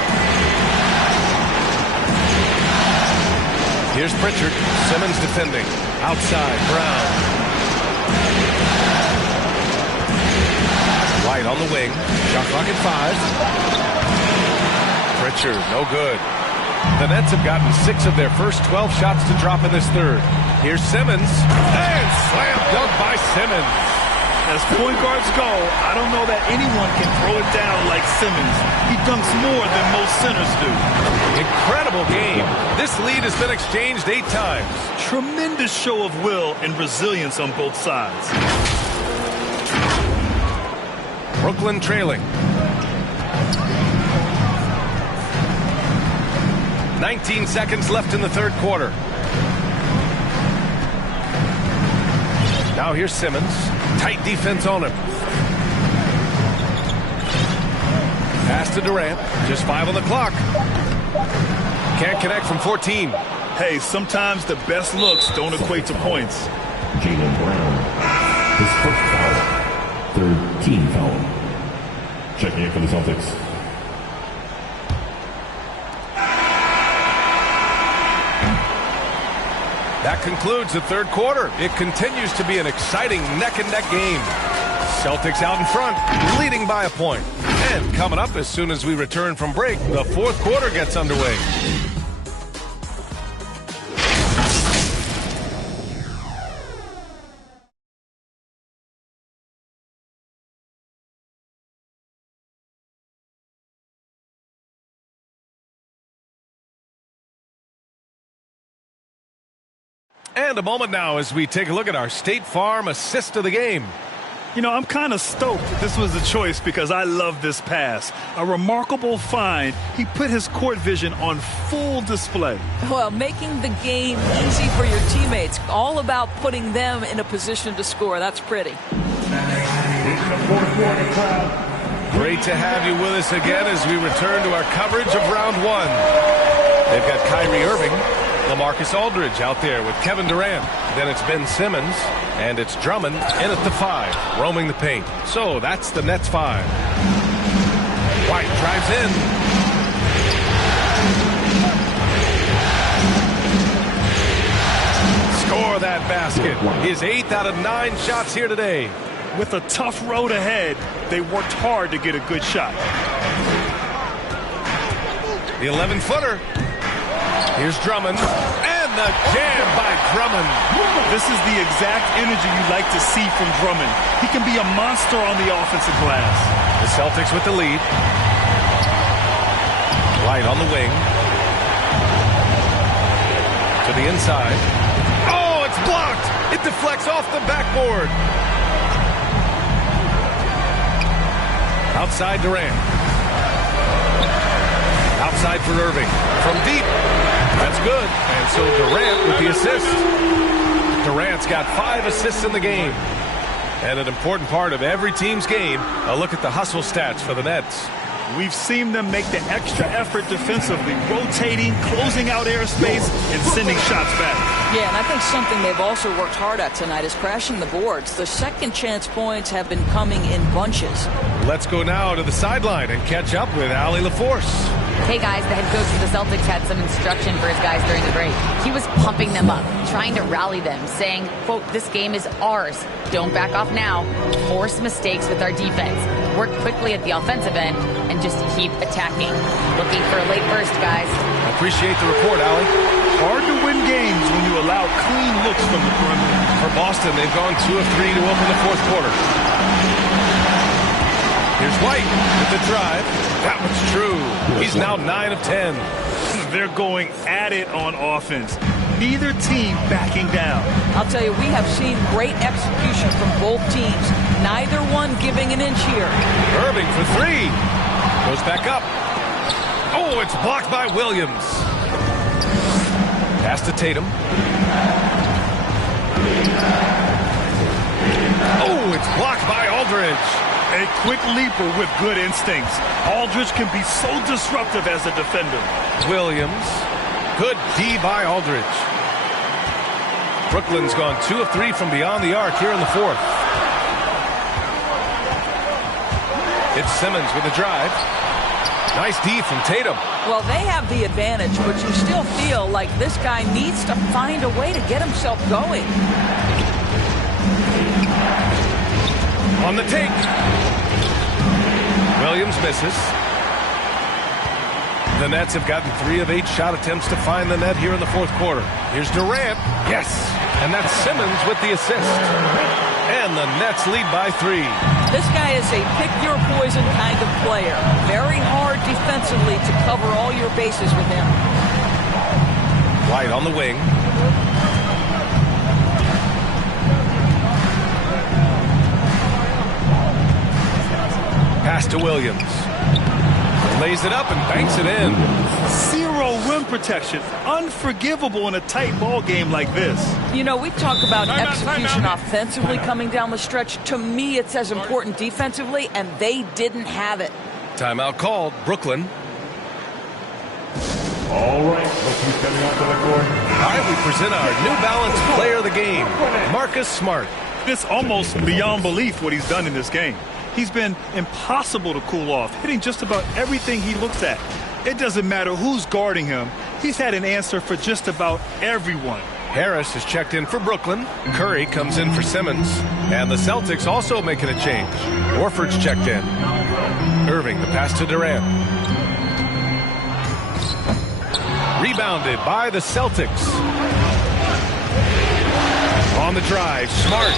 Here's Pritchard. Simmons defending. Outside, Brown. White on the wing. Shot clock at 5. Pritchard, no good. The Nets have gotten 6 of their first 12 shots to drop in this third. Here's Simmons. And slam dunk by Simmons. As point guards go, I don't know that anyone can throw it down like Simmons. He dunks more than most centers do. Incredible game. This lead has been exchanged 8 times. Tremendous show of will and resilience on both sides. Brooklyn trailing. 19 seconds left in the third quarter. Now here's Simmons. Tight defense on him. Pass to Durant. Just 5 on the clock. Can't connect from 14. Hey, sometimes the best looks don't equate to points. Jaylen Brown, his first foul. Third team foul. Checking in for the Celtics. That concludes the third quarter. It continues to be an exciting neck-and-neck game. Celtics out in front, leading by a point. And coming up as soon as we return from break, the fourth quarter gets underway. And a moment now as we take a look at our State Farm assist of the game. You know, I'm kind of stoked this was the choice because I love this pass. A remarkable find. He put his court vision on full display. Well, making the game easy for your teammates. All about putting them in a position to score. That's pretty. Great to have you with us again as we return to our coverage of round 1. They've got Kyrie Irving, LaMarcus Aldridge out there with Kevin Durant. Then it's Ben Simmons, and it's Drummond in at the 5, roaming the paint. So that's the Nets 5. White drives in. Score that basket. His 8th out of 9 shots here today. With a tough road ahead, they worked hard to get a good shot. The 11-footer. Here's Drummond, and the jam by Drummond. This is the exact energy you like to see from Drummond. He can be a monster on the offensive glass. The Celtics with the lead. White on the wing. To the inside. Oh, it's blocked! It deflects off the backboard. Outside Durant. Outside for Irving. From deep. That's good. And so Durant with the assist. Durant's got 5 assists in the game. And an important part of every team's game, a look at the hustle stats for the Nets. We've seen them make the extra effort defensively, rotating, closing out airspace, and sending shots back. Yeah, and I think something they've also worked hard at tonight is crashing the boards. The second chance points have been coming in bunches. Let's go now to the sideline and catch up with Allie LaForce. Hey guys, the head coach of the Celtics had some instruction for his guys during the break. He was pumping them up, trying to rally them, saying, quote, "This game is ours. Don't back off now. Force mistakes with our defense. Work quickly at the offensive end and just keep attacking. Looking for a late burst, guys." Appreciate the report, Allie. Hard to win games when you allow clean looks from the perimeter. For Boston, they've gone 2 of 3 to open the fourth quarter. Here's White with the drive. That was true. He's now 9 of 10. They're going at it on offense. Neither team backing down. I'll tell you, we have seen great execution from both teams. Neither one giving an inch here. Irving for 3. Goes back up. Oh, it's blocked by Williams. Pass to Tatum. Oh, it's blocked by Aldridge. A quick leaper with good instincts. Aldridge can be so disruptive as a defender. Williams. Good D by Aldridge. Brooklyn's gone 2 of 3 from beyond the arc here in the fourth. It's Simmons with a drive. Nice D from Tatum. Well, they have the advantage, but you still feel like this guy needs to find a way to get himself going. On the take. Williams misses. The Nets have gotten 3 of 8 shot attempts to find the net here in the fourth quarter. Here's Durant. Yes. And that's Simmons with the assist. And the Nets lead by 3. This guy is a pick-your-poison kind of player. Very hard defensively to cover all your bases with him. White on the wing. Pass to Williams. Lays it up and banks it in. 0 rim protection. Unforgivable in a tight ball game like this. You know, we talk about execution offensively coming down the stretch. To me, it's as important defensively, and they didn't have it. Timeout called. Brooklyn. All right, let's be stepping out to the court. All right, we present our New Balance player of the game, Marcus Smart. It's almost beyond belief what he's done in this game. He's been impossible to cool off, hitting just about everything he looks at. It doesn't matter who's guarding him. He's had an answer for just about everyone. Harris is checked in for Brooklyn. Curry comes in for Simmons. And the Celtics also making a change. Horford's checked in. Irving, the pass to Durant. Rebounded by the Celtics. On the drive, Smart.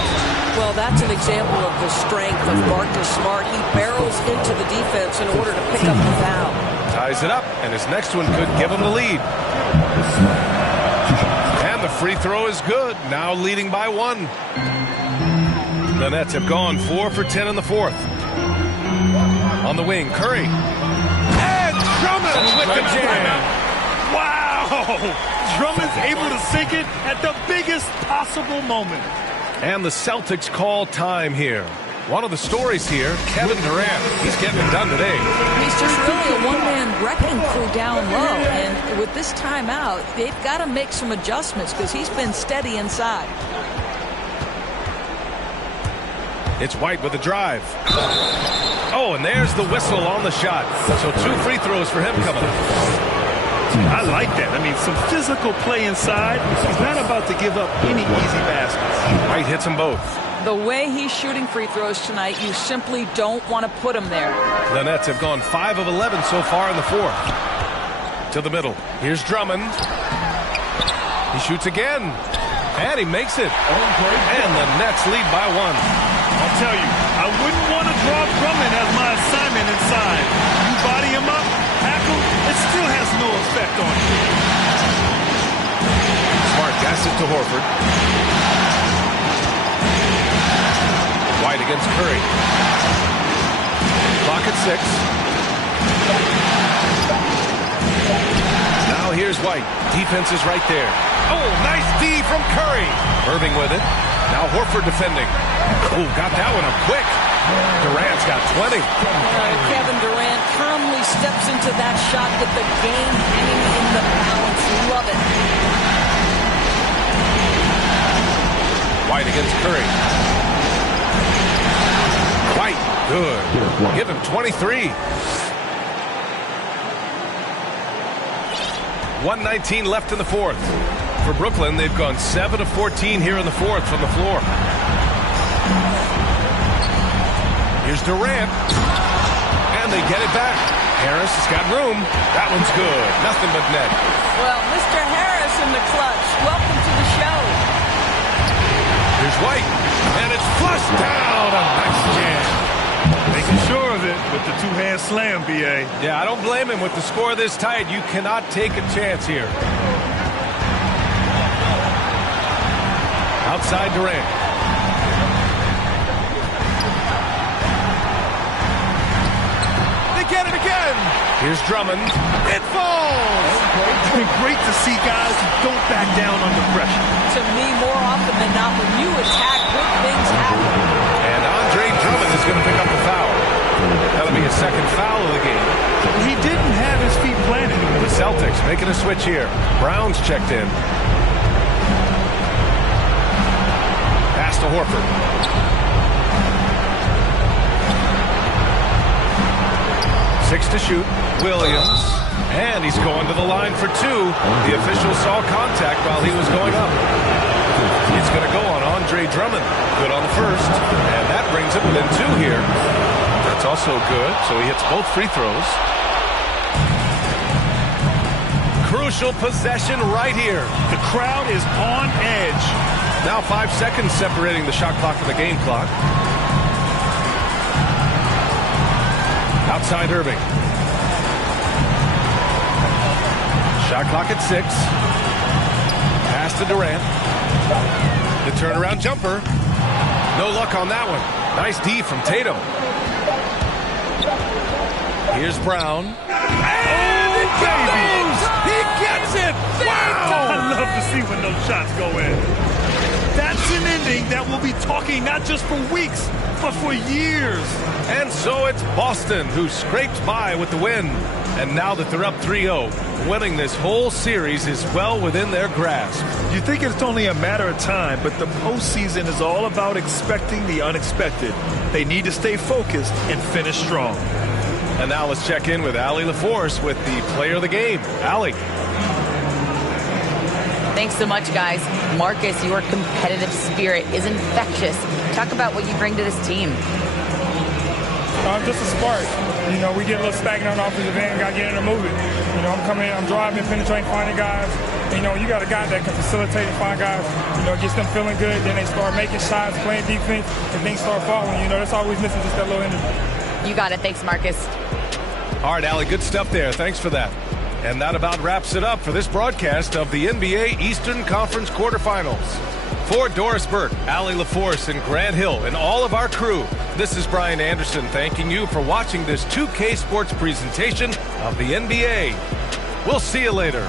Well, that's an example of the strength of Marcus Smart. He barrels into the defense in order to pick up the foul. Ties it up, and his next one could give him the lead. And the free throw is good, now leading by 1. The Nets have gone 4 for 10 in the fourth. On the wing, Curry. And Drummond with the jam. Wow! Drummond's able to sink it at the biggest possible moment. And the Celtics call time here. One of the stories here, Kevin Durant. He's getting it done today. He's just really a one-man wrecking crew down low. And with this timeout, they've got to make some adjustments because he's been steady inside. It's White with the drive. Oh, and there's the whistle on the shot. So 2 free throws for him coming up. I like that. I mean, some physical play inside. He's not about to give up any easy baskets. White hits them both. The way he's shooting free throws tonight, you simply don't want to put him there. The Nets have gone 5 of 11 so far in the fourth. To the middle. Here's Drummond. He shoots again. And he makes it. And the Nets lead by 1. I'll tell you, I wouldn't want to draw Drummond as my assignment inside. You body him up, tackle, it still has no effect on him. Smart passes to Horford. White against Curry. Clock at 6. Now here's White. Defense is right there. Oh, nice D from Curry. Irving with it. Now Horford defending. Oh, got that one up quick. Durant's got 20. Kevin Durant firmly steps into that shot with the game hanging in the balance. Love it. White against Curry. White, good. Give him 23. 1:19 left in the fourth. For Brooklyn, they've gone 7 of 14 here in the fourth from the floor. Here's Durant. And they get it back. Harris has got room. That one's good. Nothing but net. Well, Mr. Harris in the clutch. Welcome to the show. Here's White. And it's flushed down. A nice jam. Making sure of it with the 2-hand slam, B.A. Yeah, I don't blame him. With the score this tight, you cannot take a chance here. Outside Durant. They get it again. Here's Drummond. It falls. It's been great to see guys who don't back down under pressure. To me, more often than not, when you attack, good things happen. And Andre Drummond is going to pick up the foul. That'll be his second foul of the game. He didn't have his feet planted. The Celtics making a switch here. Brown's checked in. Pass to Horford. 6 to shoot. Williams. And he's going to the line for 2. The official saw contact while he was going up. It's going to go on Andre Drummond. Good on the first. And that brings him within 2 here. That's also good. So he hits both free throws. Crucial possession right here. The crowd is on edge. Now 5 seconds separating the shot clock from the game clock. Outside Irving. Shot clock at 6. Pass to Durant. The turnaround jumper. No luck on that one. Nice D from Tatum. Here's Brown. And it goes! He gets it! Wow! I love to see when those shots go in. That's an ending that will be talking not just for weeks, but for years. And so it's Boston who scraped by with the win. And now that they're up 3-0, winning this whole series is well within their grasp. You think it's only a matter of time, but the postseason is all about expecting the unexpected. They need to stay focused and finish strong. And now let's check in with Allie LaForce with the player of the game. Allie. Thanks so much, guys. Marcus, your competitive spirit is infectious. Talk about what you bring to this team. Just a spark. You know, we get a little stagnant on the offensive end, got to get in and move it. You know, I'm coming in, I'm driving, penetrating, finding guys. And, you know, you got a guy that can facilitate and find guys. You know, it gets them feeling good. Then they start making shots, playing defense, and things start falling. You know, that's always missing, just that little energy. You got it. Thanks, Marcus. All right, Allie, good stuff there. Thanks for that. And that about wraps it up for this broadcast of the NBA Eastern Conference quarterfinals. For Doris Burke, Allie LaForce, and Grant Hill, and all of our crew, this is Brian Anderson thanking you for watching this 2K Sports presentation of the NBA. We'll see you later.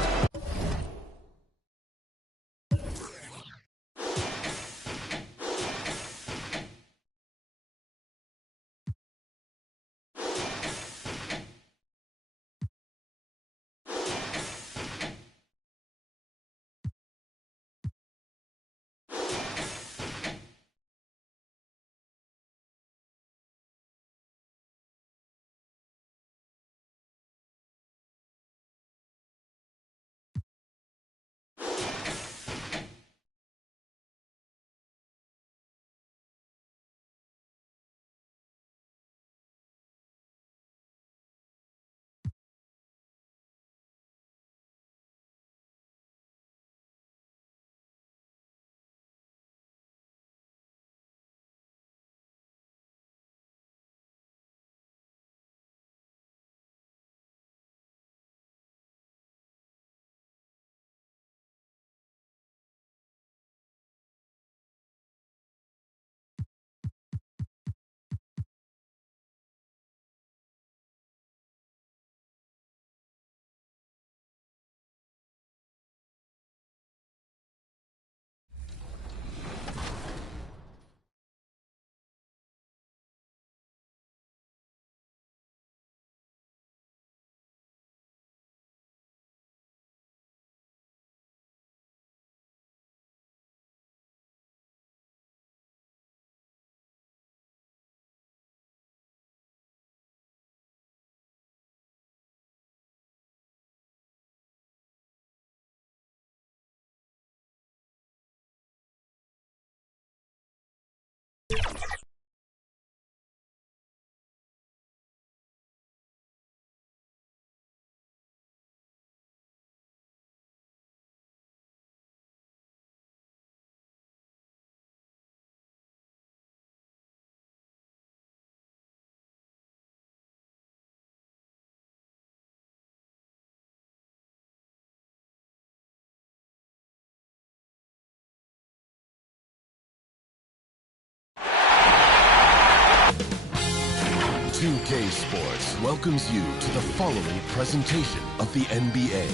UK Sports welcomes you to the following presentation of the NBA.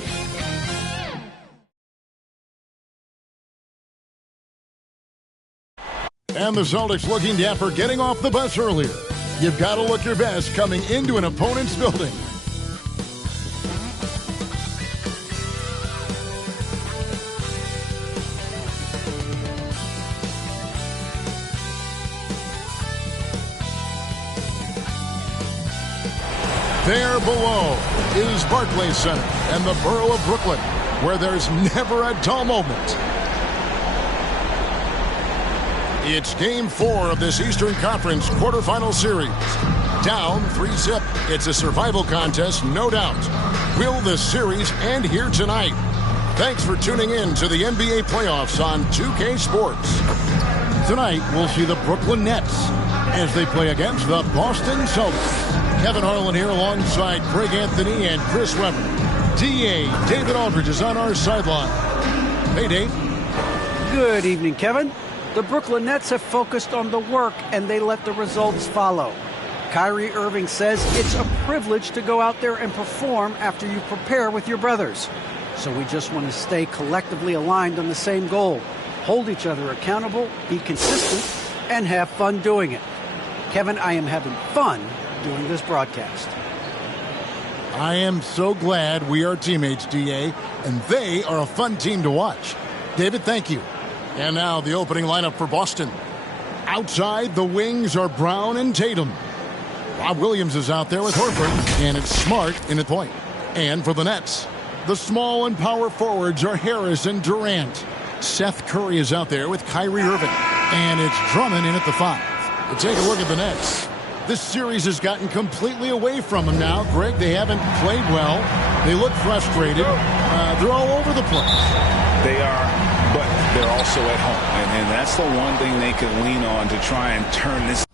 And the Celtics looking dapper getting off the bus earlier. You've got to look your best coming into an opponent's building. There below is Barclays Center and the borough of Brooklyn, where there's never a dull moment. It's Game 4 of this Eastern Conference quarterfinal series. Down 3-zip. It's a survival contest, no doubt. Will the series end here tonight? Thanks for tuning in to the NBA playoffs on 2K Sports. Tonight, we'll see the Brooklyn Nets as they play against the Boston Celtics. Kevin Harlan here alongside Greg Anthony and Chris Webber. DA David Aldridge is on our sideline. Hey, Dave. Good evening, Kevin. The Brooklyn Nets have focused on the work, and they let the results follow. Kyrie Irving says it's a privilege to go out there and perform after you prepare with your brothers. So we just want to stay collectively aligned on the same goal. Hold each other accountable, be consistent, and have fun doing it. Kevin, I am having fun doing this broadcast. I am so glad we are teammates, DA, and they are a fun team to watch. David, thank you. And now the opening lineup for Boston. Outside, the wings are Brown and Tatum. Rob Williams is out there with Horford, and it's Smart in at point. And for the Nets, the small and power forwards are Harris and Durant. Seth Curry is out there with Kyrie Irving, and it's Drummond in at the 5. But take a look at the Nets. This series has gotten completely away from them now. Greg, they haven't played well. They look frustrated. They're all over the place. They are, but they're also at home. And that's the one thing they can lean on to try and turn this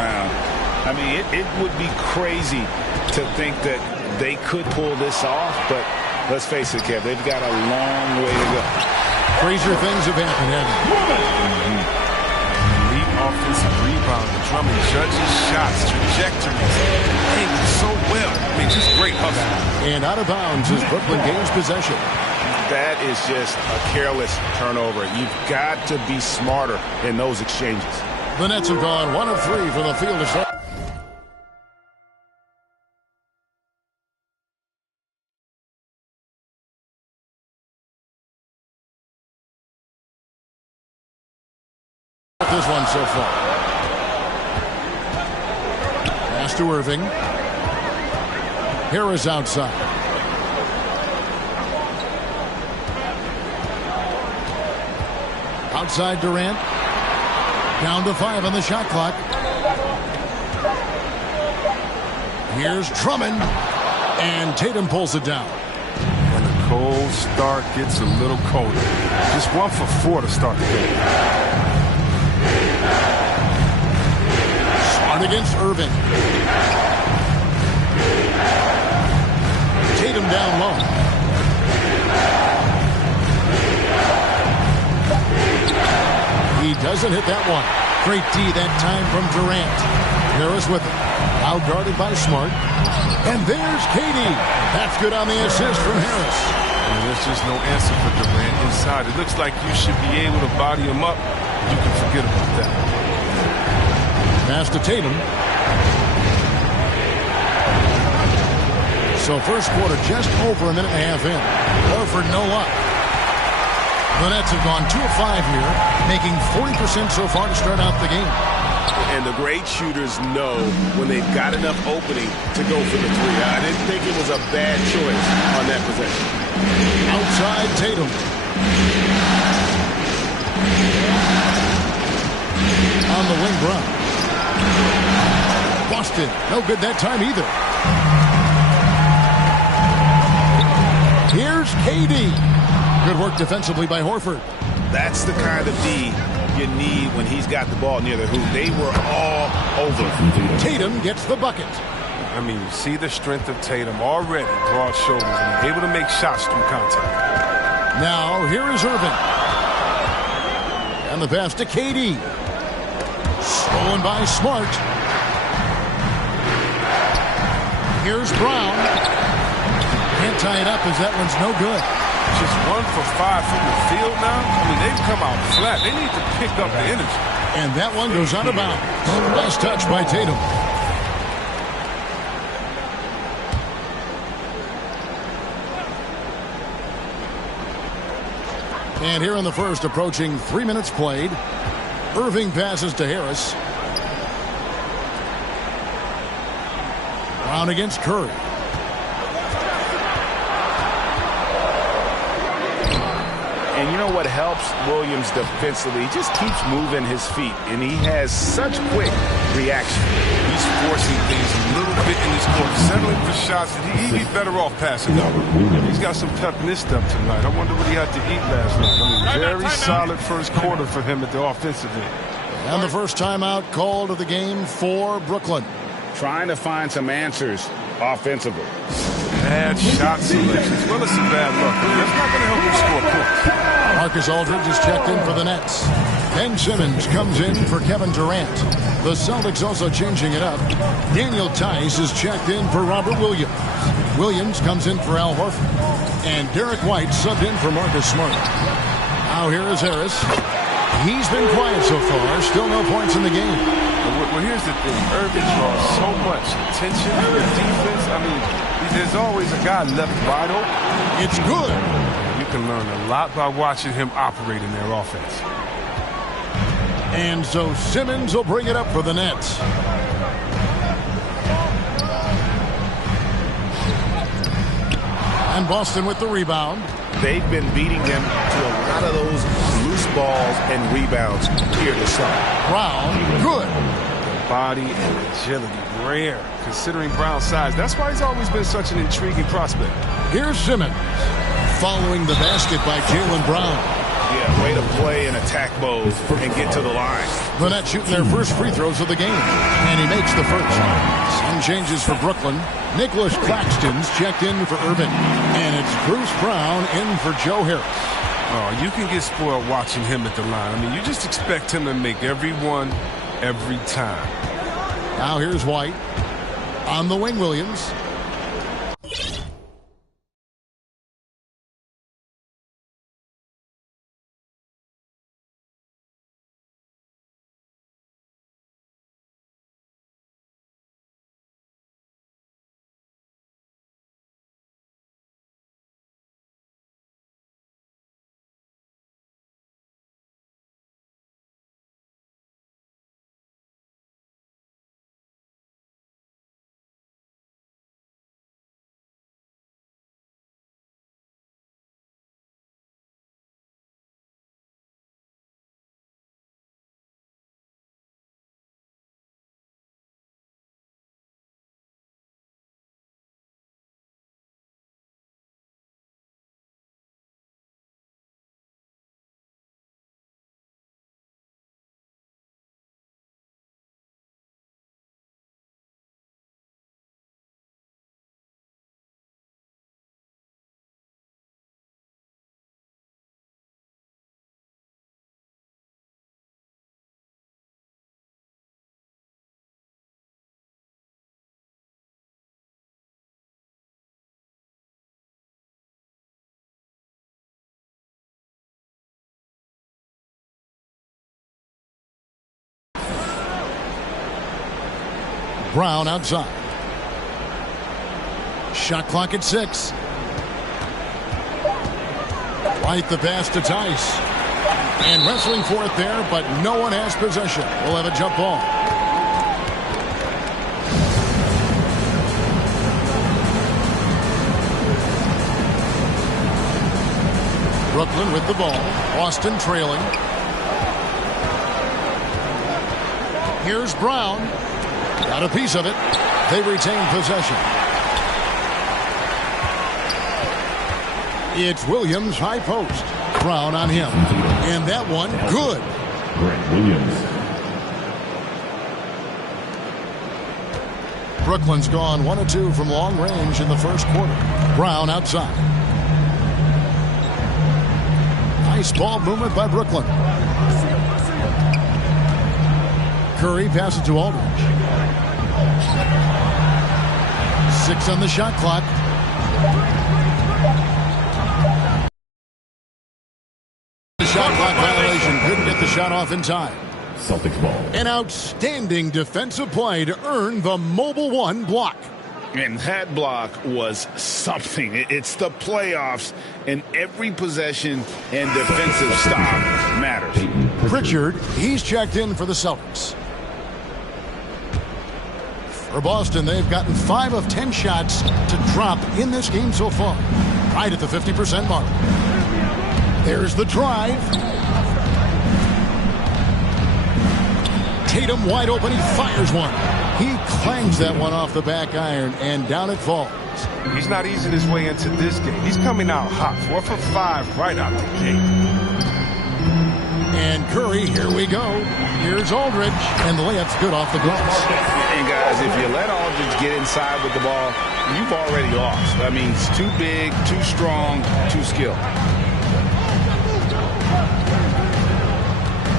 around. I mean, it would be crazy to think that they could pull this off, but let's face it, Kev, they've got a long way to go. Crazier things have happened, haven't Elite offensive rebound. Drummond judges shots, trajectories. Playing so well. I mean, just great hustle. And out of bounds as Brooklyn gains possession. That is just a careless turnover. You've got to be smarter in those exchanges. The Nets have gone 1 of 3 from the field to start. This one so far. Pass to Irving. Harris outside. Outside Durant. Down to 5 on the shot clock. Here's Drummond. And Tatum pulls it down. When the cold start gets a little colder. Just 1 for 4 to start the game. Smart against Irving. Tatum down low. He doesn't hit that one. Great D that time from Durant. Harris with it. Out guarded by Smart. And there's Katie. That's good on the assist from Harris. And there's just no answer for Durant inside. It looks like you should be able to body him up. You can forget about that. Pass to Tatum. So first quarter just over a minute and a half in. Horford no luck. The Nets have gone 2 of 5 here, making 40% so far to start out the game. And the great shooters know when they've got enough opening to go for the 3. I didn't think it was a bad choice on that possession. Outside Tatum. On the wing run. Boston, no good that time either. Here's KD. Good work defensively by Horford. That's the kind of D you need when he's got the ball near the hoop. They were all over. Tatum gets the bucket. I mean, you see the strength of Tatum already, broad shoulders, and able to make shots through contact. Now, here is Irving. And the pass to KD. Stolen by Smart. Here's Brown. Can't tie it up as that one's no good. Just 1 for 5 from the field now. I mean, they've come out flat. They need to pick up the energy. And that one goes out of bounds. Nice touch by Tatum. And here in the first, approaching 3 minutes played. Irving passes to Harris. Brown against Curry. And you know what helps Williams defensively? He just keeps moving his feet, and he has such quick reaction. He's forcing things a little bit in his court, settling for shots that he'd be better off passing. He's got some pep in his step tonight. I wonder what he had to eat last night. I mean, very solid first quarter for him at the offensive end. And the first timeout called of the game for Brooklyn. Trying to find some answers offensively. Bad shot selections. Well, it's some bad luck. That's not going to help you score points. Marcus Aldridge is checked in for the Nets. Ben Simmons comes in for Kevin Durant. The Celtics also changing it up. Daniel Tice is checked in for Robert Williams. Williams comes in for Al Horford. And Derek White subbed in for Marcus Smart. Now here is Harris. He's been quiet so far. Still no points in the game. Well, here's the thing. Irving draws so much attention to the defense. I mean, there's always a guy left wide open. It's good. You can learn a lot by watching him operate in their offense. And so Simmons will bring it up for the Nets. And Boston with the rebound. They've been beating them to a lot of those loose balls and rebounds here this summer. Brown, good. The body and agility, rare, considering Brown's size. That's why he's always been such an intriguing prospect. Here's Simmons. Following the basket by Jaylen Brown. Yeah, way to play in attack mode and get to the line. The Nets shooting their first free throws of the game, and he makes the first. Some changes for Brooklyn. Nicholas Claxton's checked in for Irvin, and it's Bruce Brown in for Joe Harris. Oh, you can get spoiled watching him at the line. I mean, you just expect him to make every one every time. Now here's White. On the wing, Williams. Brown outside. Shot clock at 6. Right the pass to Tice. And wrestling for it there, but no one has possession. We'll have a jump ball. Brooklyn with the ball. Boston trailing. Here's Brown. Got a piece of it. They retain possession. It's Williams, high post. Brown on him. And that one, good. Grant Williams. Brooklyn's gone 1 of 2 from long range in the first quarter. Brown outside. Nice ball movement by Brooklyn. Curry passes to Aldridge. 6 on the shot clock. The shot clock violation. Couldn't get the shot off in time. Celtics ball. An outstanding defensive play to earn the Mobile One block. And that block was something. It's the playoffs, and every possession and defensive stop matters. Pritchard, he's checked in for the Celtics. For Boston, they've gotten 5 of 10 shots to drop in this game so far. Right at the 50% mark. There's the drive. Tatum wide open. He fires one. He clangs that one off the back iron, and down it falls. He's not easing his way into this game. He's coming out hot. 4 for 5 right out the gate. And Curry, here we go. Here's Aldridge, and the layup's good off the glass. And guys, if you let Aldridge get inside with the ball, you've already lost. I mean, it's too big, too strong, too skilled.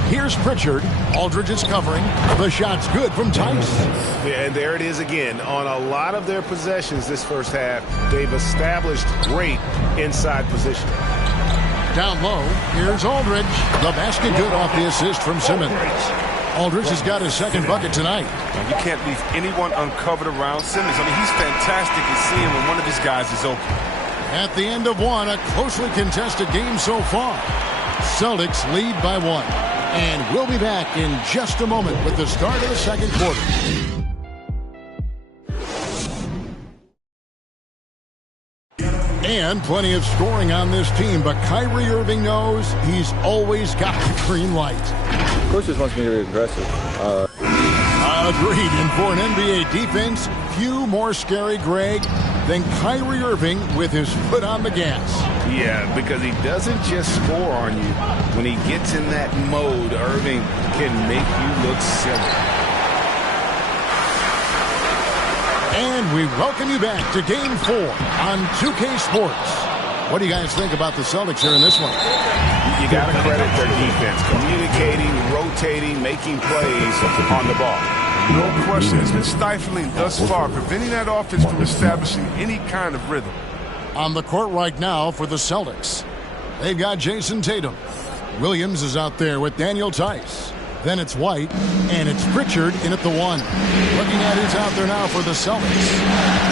Here's Pritchard. Aldridge is covering. The shot's good from Tice. Yeah, and there it is again. On a lot of their possessions this first half, they've established great inside position. Down low, here's Aldridge. The basket good off the assist from Simmons. Aldridge has got his second bucket tonight. Now, you can't leave anyone uncovered around Simmons. I mean, he's fantastic at seeing when one of his guys is open. At the end of one, a closely contested game so far. Celtics lead by 1. And we'll be back in just a moment with the start of the second quarter. And plenty of scoring on this team, but Kyrie Irving knows he's always got the green light. Coach just wants me to be aggressive. Agreed. And for an NBA defense, few more scary, Greg, then Kyrie Irving with his foot on the gas. Yeah, because he doesn't just score on you. When he gets in that mode, Irving can make you look silly. And we welcome you back to Game 4 on 2K Sports. What do you guys think about the Celtics here in this one? You got to credit their defense. Communicating, rotating, making plays on the ball. No question. It's been stifling thus far, preventing that offense from establishing any kind of rhythm. On the court right now for the Celtics, they've got Jason Tatum. Williams is out there with Daniel Tice. Then it's White, and it's Pritchard in at the 1. Looking at who's out there now for the Celtics.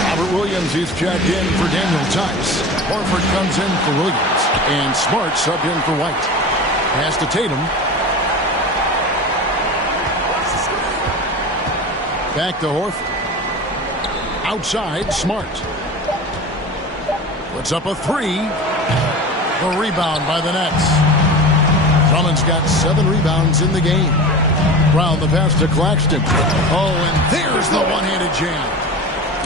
Robert Williams, he's checked in for Daniel Tice. Horford comes in for Williams, and Smart subbed in for White. Pass to Tatum. Back to Horford. Outside, Smart. Puts up a 3. The rebound by the Nets. Drummond's got 7 rebounds in the game. Brown the pass to Claxton. Oh, and there's the one-handed jam.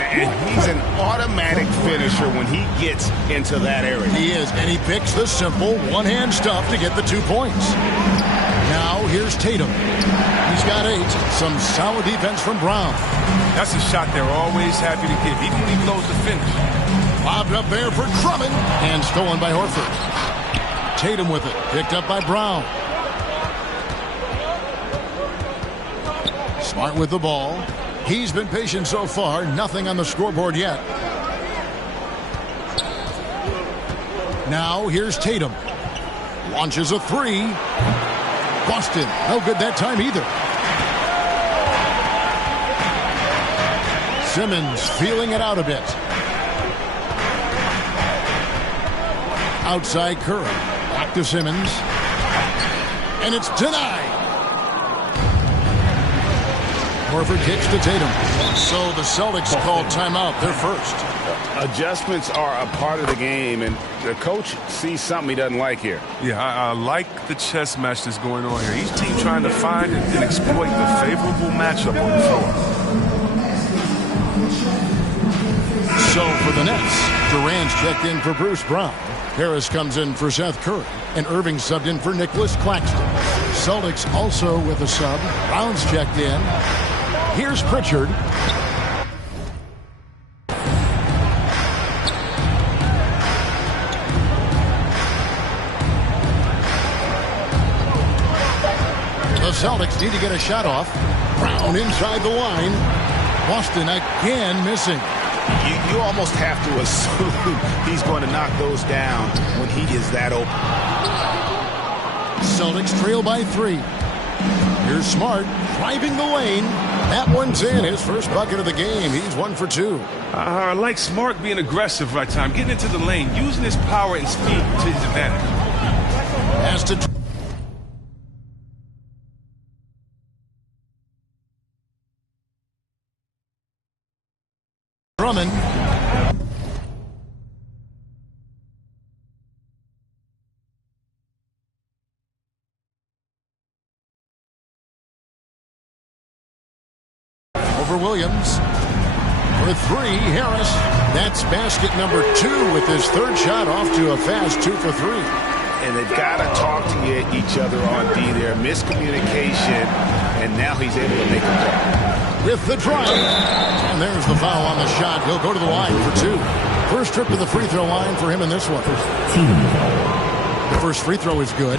And he's an automatic finisher when he gets into that area. He is, and he picks the simple one-hand stuff to get the 2 points. Now here's Tatum. He's got 8. Some solid defense from Brown. That's a shot they're always happy to give, even when he blows the finish. Lobbed up there for Drummond, and stolen by Horford. Tatum with it, picked up by Brown. Smart with the ball. He's been patient so far, nothing on the scoreboard yet. Now here's Tatum. Launches a 3. Boston, no good that time either. Simmons feeling it out a bit. Outside Curry. Back to Simmons. And it's denied. Horford kicks to Tatum. So the Celtics called timeout. They're first. Adjustments are a part of the game, and the coach sees something he doesn't like here. Yeah, I like the chess match that's going on here. Each team trying to find and exploit the favorable matchup on the floor. So for the Nets, Durant's checked in for Bruce Brown. Harris comes in for Seth Curry, and Irving subbed in for Nicholas Claxton. Celtics also with a sub. Brown's checked in. Here's Pritchard. The Celtics need to get a shot off. Brown inside the line. Boston again missing. You almost have to assume he's going to knock those down when he is that open. Celtics trail by 3. Here's Smart driving the lane. That one's in. His first bucket of the game. He's 1 for 2. I like Smart being aggressive right time, getting into the lane, using his power and speed to his advantage. Has to Drummond. Over Williams. For 3, Harris. That's basket number 2 with his third shot, off to a fast 2 for 3. And they've got to talk to each other on D there. Miscommunication, and now he's able to make a play. With the drive. And there's the foul on the shot. He'll go to the line for 2. First trip to the free throw line for him in this one. The first free throw is good.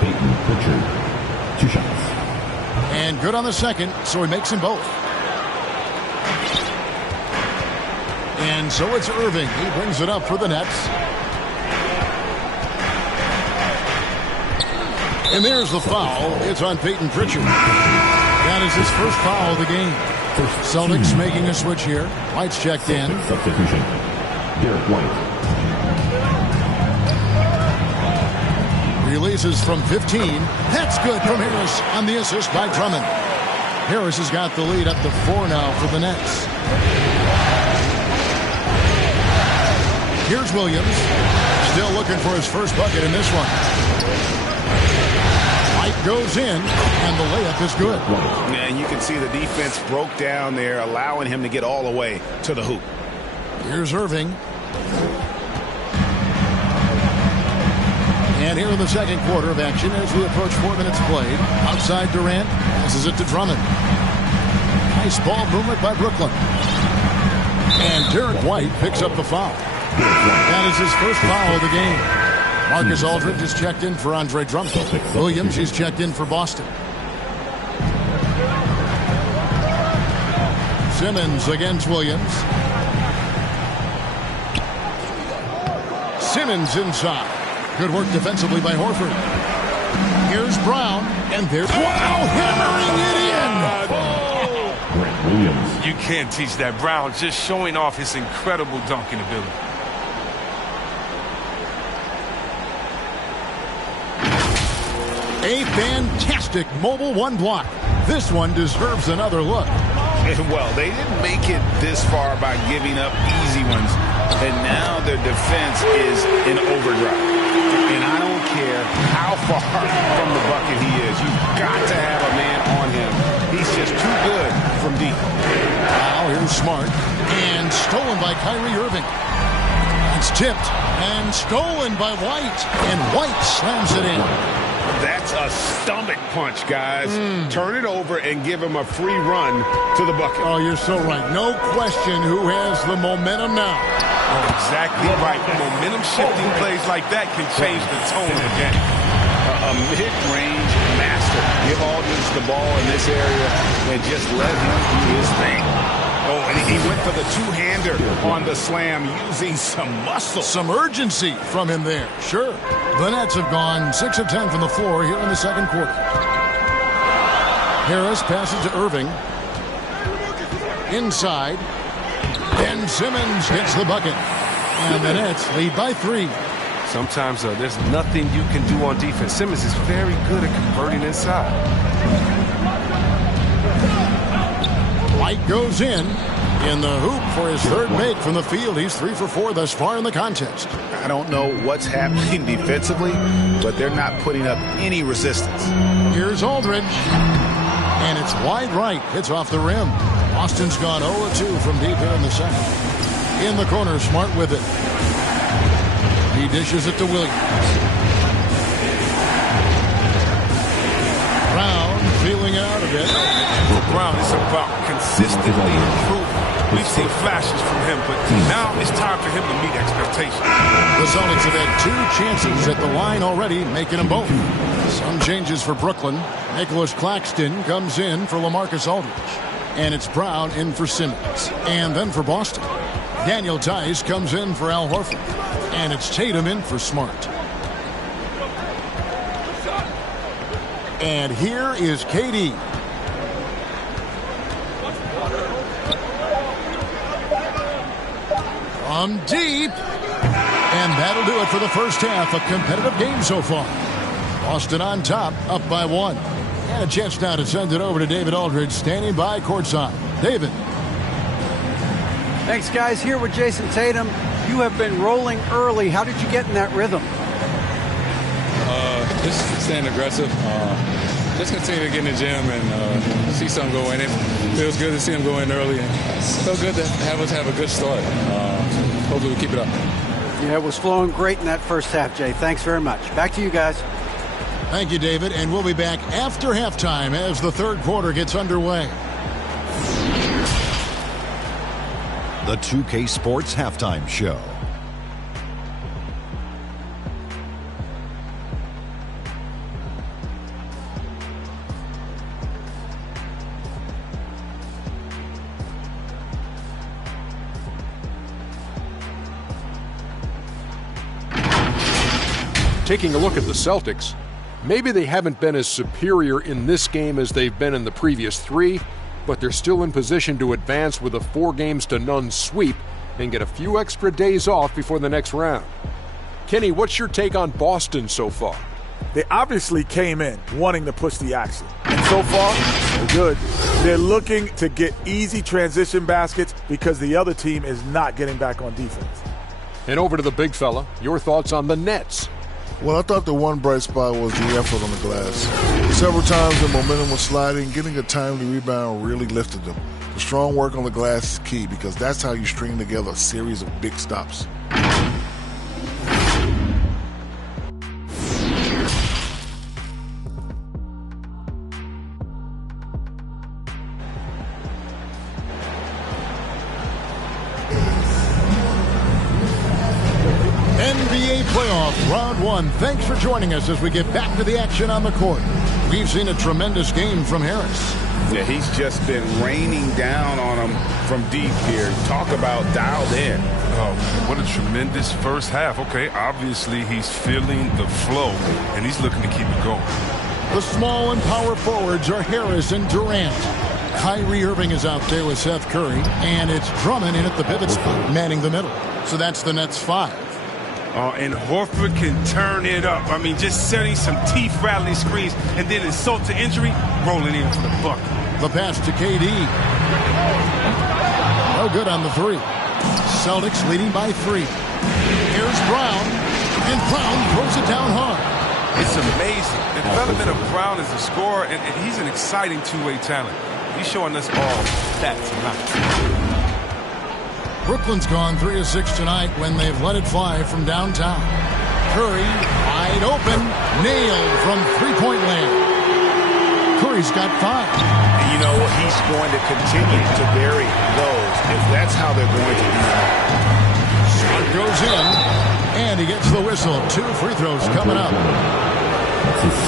Peyton Pritchard, 2 shots. And good on the second, so he makes them both. And so it's Irving. He brings it up for the Nets. And there's the foul. It's on Peyton Pritchard. That is his first foul of the game. Celtics making a switch here. White's checked in. Substitution. Derek White. Releases from 15. That's good from Harris on the assist by Drummond. Harris has got the lead up to 4 now for the Nets. Here's Williams. Still looking for his first bucket in this one. White goes in, and the layup is good. And you can see the defense broke down there, allowing him to get all the way to the hoop. Here's Irving. And here in the second quarter of action as we approach 4 minutes played. Outside Durant. Passes it to Drummond. Nice ball movement by Brooklyn. And Derek White picks up the foul. That is his first foul of the game. Marcus Aldridge is checked in for Andre Drummond. Williams is checked in for Boston. Simmons against Williams. Simmons inside. Good work defensively by Horford. Here's Brown, and there's hammering it in. Williams. You can't teach that. Brown just showing off his incredible dunking ability. A fantastic mobile one block. This one deserves another look. Well, they didn't make it this far by giving up easy ones, and now their defense is in overdrive. And I don't care how far from the bucket he is. You've got to have a man on him. He's just too good from deep. Now here's Smart, and stolen by Kyrie Irving. It's tipped and stolen by White, and White slams it in. That's a stomach punch, guys. Turn it over and give him a free run to the bucket. Oh, you're so right. No question who has the momentum now. Oh, exactly right. Momentum shifting plays like that can change the tone of the game. A mid-range master. Give Aldridge the ball in this area and just let him do his thing. Oh, and he went for the two-hander on the slam using some muscle. Some urgency from him there. Sure. The Nets have gone 6 of 10 from the floor here in the second quarter. Harris passes to Irving. Inside. Ben Simmons hits the bucket. And the Nets lead by 3. Sometimes there's nothing you can do on defense. Simmons is very good at converting inside. White goes in the hoop for his third make from the field. He's 3 for 4 thus far in the contest. I don't know what's happening defensively, but they're not putting up any resistance. Here's Aldridge. And it's wide right. It's off the rim. Boston's gone 0-2 from deep here in the second. In the corner, Smart with it. He dishes it to Williams. Brown feeling out a bit. For Brown, it's about consistently improving. We've seen flashes from him, but now it's time for him to meet expectations. The Celtics have had 2 chances at the line already, making them both. Some changes for Brooklyn. Nicholas Claxton comes in for LaMarcus Aldridge. And it's Brown in for Simmons. And then for Boston, Daniel Tice comes in for Al Horford. And it's Tatum in for Smart. And here is KD. From deep. And that'll do it for the first half. A competitive game so far. Boston on top, up by 1. And a chance now to send it over to David Aldridge, standing by courtside. David. Thanks, guys. Here with Jason Tatum. You have been rolling early. How did you get in that rhythm? Just staying aggressive. Just continue to get in the gym and see something go in. It feels good to see him go in early. And it's so good to have us have a good start. Hopefully we keep it up. Yeah, it was flowing great in that first half, Jay. Thanks very much. Back to you guys. Thank you, David. And we'll be back after halftime as the third quarter gets underway. The 2K Sports Halftime Show. Taking a look at the Celtics, maybe they haven't been as superior in this game as they've been in the previous 3, but they're still in position to advance with a 4-0 sweep and get a few extra days off before the next round. Kenny, what's your take on Boston so far? They obviously came in wanting to push the action. And so far, so good. They're looking to get easy transition baskets because the other team is not getting back on defense. And over to the big fella, your thoughts on the Nets. Well, I thought the one bright spot was the effort on the glass. Several times the momentum was sliding, getting a timely rebound really lifted them. The strong work on the glass is key because that's how you string together a series of big stops. NBA playoff round one. Thanks for joining us as we get back to the action on the court. We've seen a tremendous game from Harris. Yeah, he's just been raining down on him from deep here. Talk about dialed in. Oh, man, what a tremendous first half. Okay, obviously he's feeling the flow, and he's looking to keep it going. The small and power forwards are Harris and Durant. Kyrie Irving is out there with Seth Curry, and it's Drummond in at the pivot spot, manning the middle. So that's the Nets 5. And Horford can turn it up. I mean, just setting some teeth-rattling screens and then insult to injury, rolling in for the bucket. The pass to KD. No good on the three. Celtics leading by 3. Here's Brown, and Brown throws it down hard. It's amazing. The development of Brown as a scorer, and he's an exciting two-way talent. He's showing us all that tonight. Brooklyn's gone 3 of 6 tonight when they've let it fly from downtown. Curry, wide open, nailed from three-point land. Curry's got 5. And you know what? He's going to continue to bury those if that's how they're going to do it. Smart goes in, and he gets the whistle. 2 free throws coming up.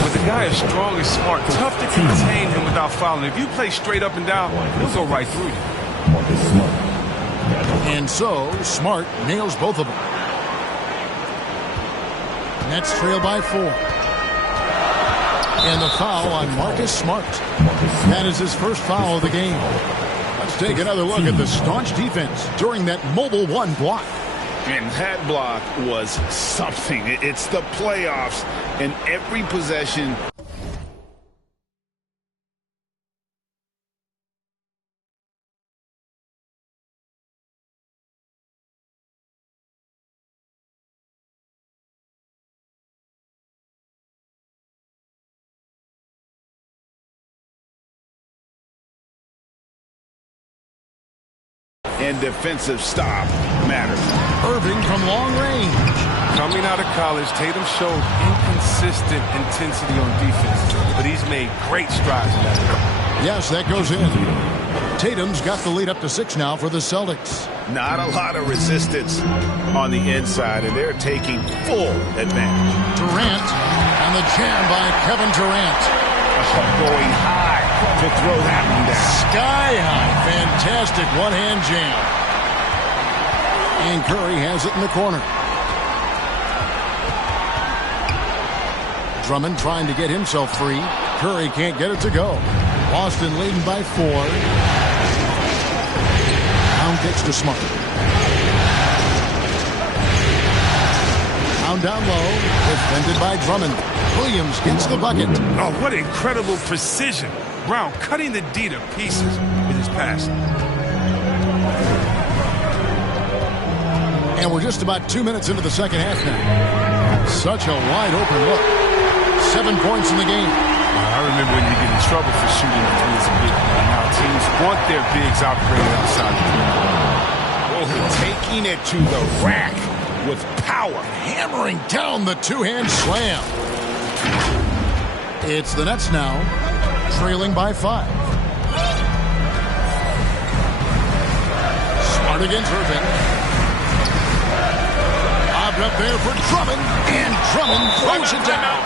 With a guy as strong as Smart, tough to contain him without fouling. If you play straight up and down, he'll go right through you. And so, Smart nails both of them. Nets trail by 4. And the foul on Marcus Smart. That is his first foul of the game. Let's take another look at the staunch defense during that mobile 1 block. And that block was something. It's the playoffs, and every possession. And defensive stop matters. Irving from long range. Coming out of college, Tatum showed inconsistent intensity on defense, but he's made great strides in that area. Yes, that goes in. Tatum's got the lead up to 6 now for the Celtics. Not a lot of resistance on the inside, and they're taking full advantage. Durant, and the jam by Kevin Durant. Going high to throw that one down. Sky high. Fantastic one-hand jam. And Curry has it in the corner. Drummond trying to get himself free. Curry can't get it to go. Boston leading by 4. Down kicks to Smart. Down low. Defended by Drummond. Williams gets the bucket. Oh, what incredible precision. Brown cutting the D to pieces with his pass. And we're just about 2 minutes into the second half now. Such a wide open look. 7 points in the game. I remember when you get in trouble for shooting the three as a big man. Now teams want their bigs operating outside the three. Oh, taking it to the rack with power. Hammering down the two-hand slam. It's the Nets now, trailing by 5. Smart against Irving. Lobbed up there for Drummond, and Drummond throws it down.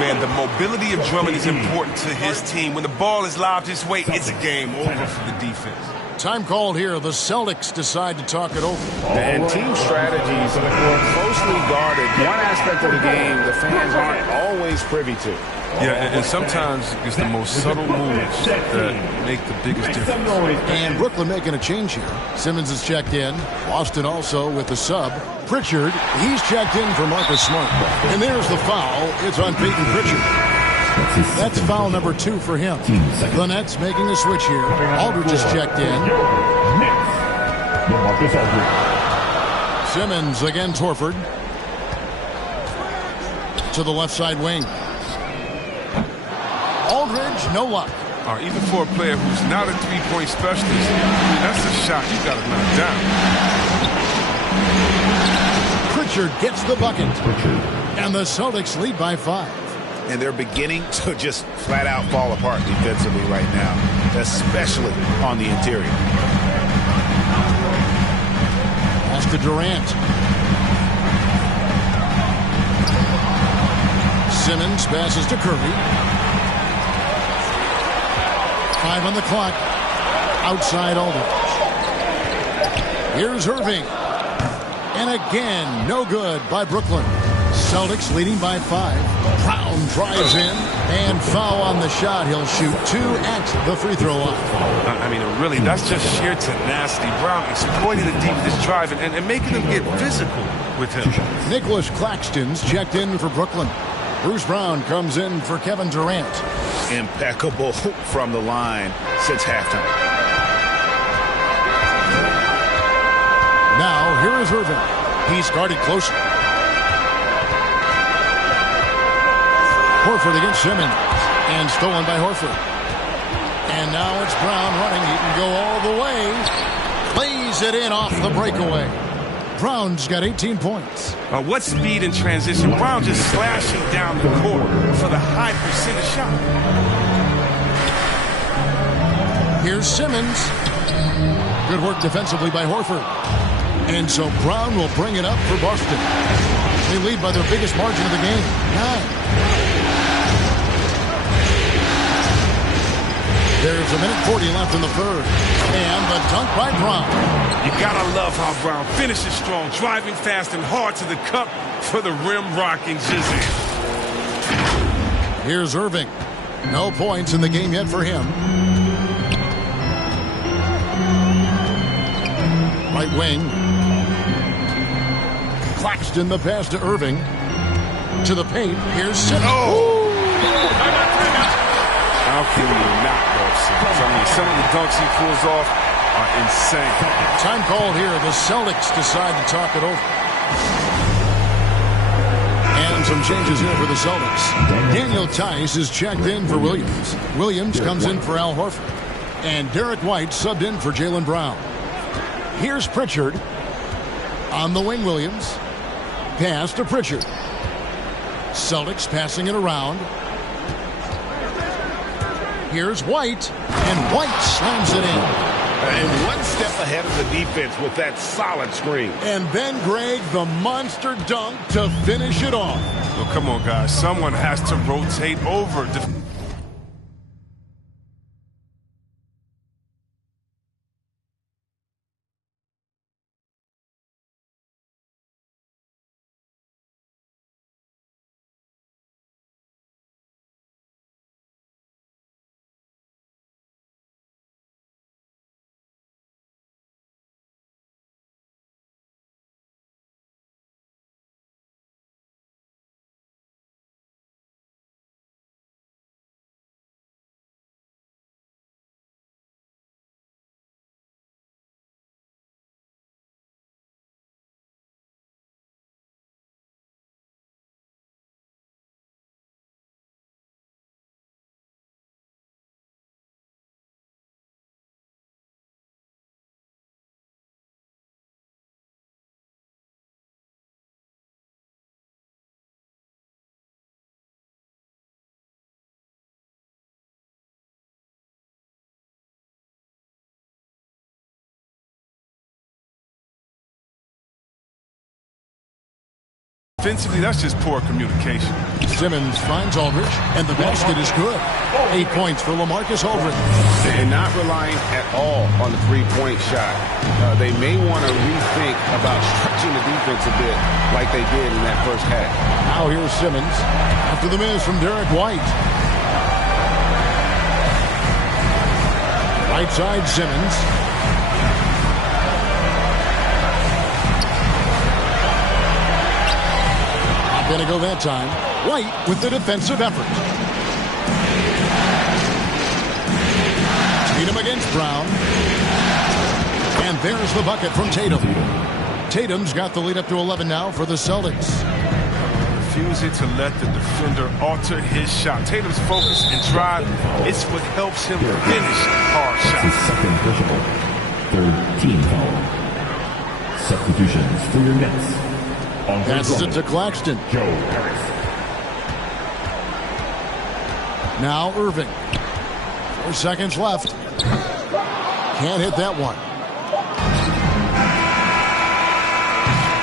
Man, the mobility of Drummond is important to his team. When the ball is lobbed his way, it's a game over for the defense. Time called here. The Celtics decide to talk it over. And team strategies are closely guarded. One aspect of the game the fans aren't always privy to. Yeah, and sometimes it's the most subtle moves that make the biggest difference. And Brooklyn making a change here. Simmons is checked in. Boston also with the sub. Pritchard, he's checked in for Marcus Smart. And there's the foul. It's on Peyton Pritchard. That's foul number 2 for him. The Nets making a switch here. Aldridge is checked in. Simmons against Horford. to the left side wing. Aldridge, no luck. Even for a player who's not a three-point specialist, that's a shot you got to knock down. Pritchard gets the bucket. And the Celtics lead by 5. And they're beginning to just flat out fall apart defensively right now, especially on the interior. Pass to Durant. Simmons passes to Curry. 5 on the clock. Outside Aldridge. Here's Irving. And again, no good by Brooklyn. Celtics leading by 5. Brown drives in and foul on the shot. He'll shoot 2 at the free throw line. I mean, really, that's just sheer tenacity. Brown exploiting the deep with his drive and making them get physical with him. Nicholas Claxton's checked in for Brooklyn. Bruce Brown comes in for Kevin Durant. Impeccable from the line since halftime. Now, here is Irving. He's guarded closer. Horford against Simmons. And stolen by Horford. And now it's Brown running. He can go all the way. Lays it in off the breakaway. Brown's got 18 points. What speed in transition. Brown just slashing down the court for the high percentage shot. Here's Simmons. Good work defensively by Horford. And so Brown will bring it up for Boston. They lead by their biggest margin of the game, 9. There's a minute 40 left in the third. And the dunk by Brown. You gotta love how Brown finishes strong, driving fast and hard to the cup for the rim-rocking Jizzy. Here's Irving. No points in the game yet for him. Right wing. Claxton the pass to Irving. To the paint. Here's Simmons. Oh! How can you not love Simmons? I mean, some of the dunks he pulls off are insane. Time called here. The Celtics decide to talk it over. And some changes here for the Celtics. Daniel Tice is checked in for Williams. Williams comes in for Al Horford. And Derek White subbed in for Jaylen Brown. Here's Pritchard. On the wing, Williams. Pass to Pritchard. Celtics passing it around. Here's White. And White slams it in. And one step ahead of the defense with that solid screen. And then, Greg, the monster dunk to finish it off. Well, come on, guys. Someone has to rotate over. Defensively, that's just poor communication. Simmons finds Aldridge, and the basket is good. 8 points for LaMarcus Aldridge. And not relying at all on the three-point shot. They may want to rethink about stretching the defense a bit like they did in that first half. Now here's Simmons after the miss from Derek White. Right side Simmons. Going to go that time. White with the defensive effort. Tatum against Brown. And there's the bucket from Tatum. Tatum's got the lead up to 11 now for the Celtics. refusing to let the defender alter his shot. Tatum's focus and drive, it's what helps him finish hard shots. Second personal. Third team foul. Substitutions for your Nets. Passes it to Claxton. Joe Harris. Now Irving. 4 seconds left. Can't hit that one.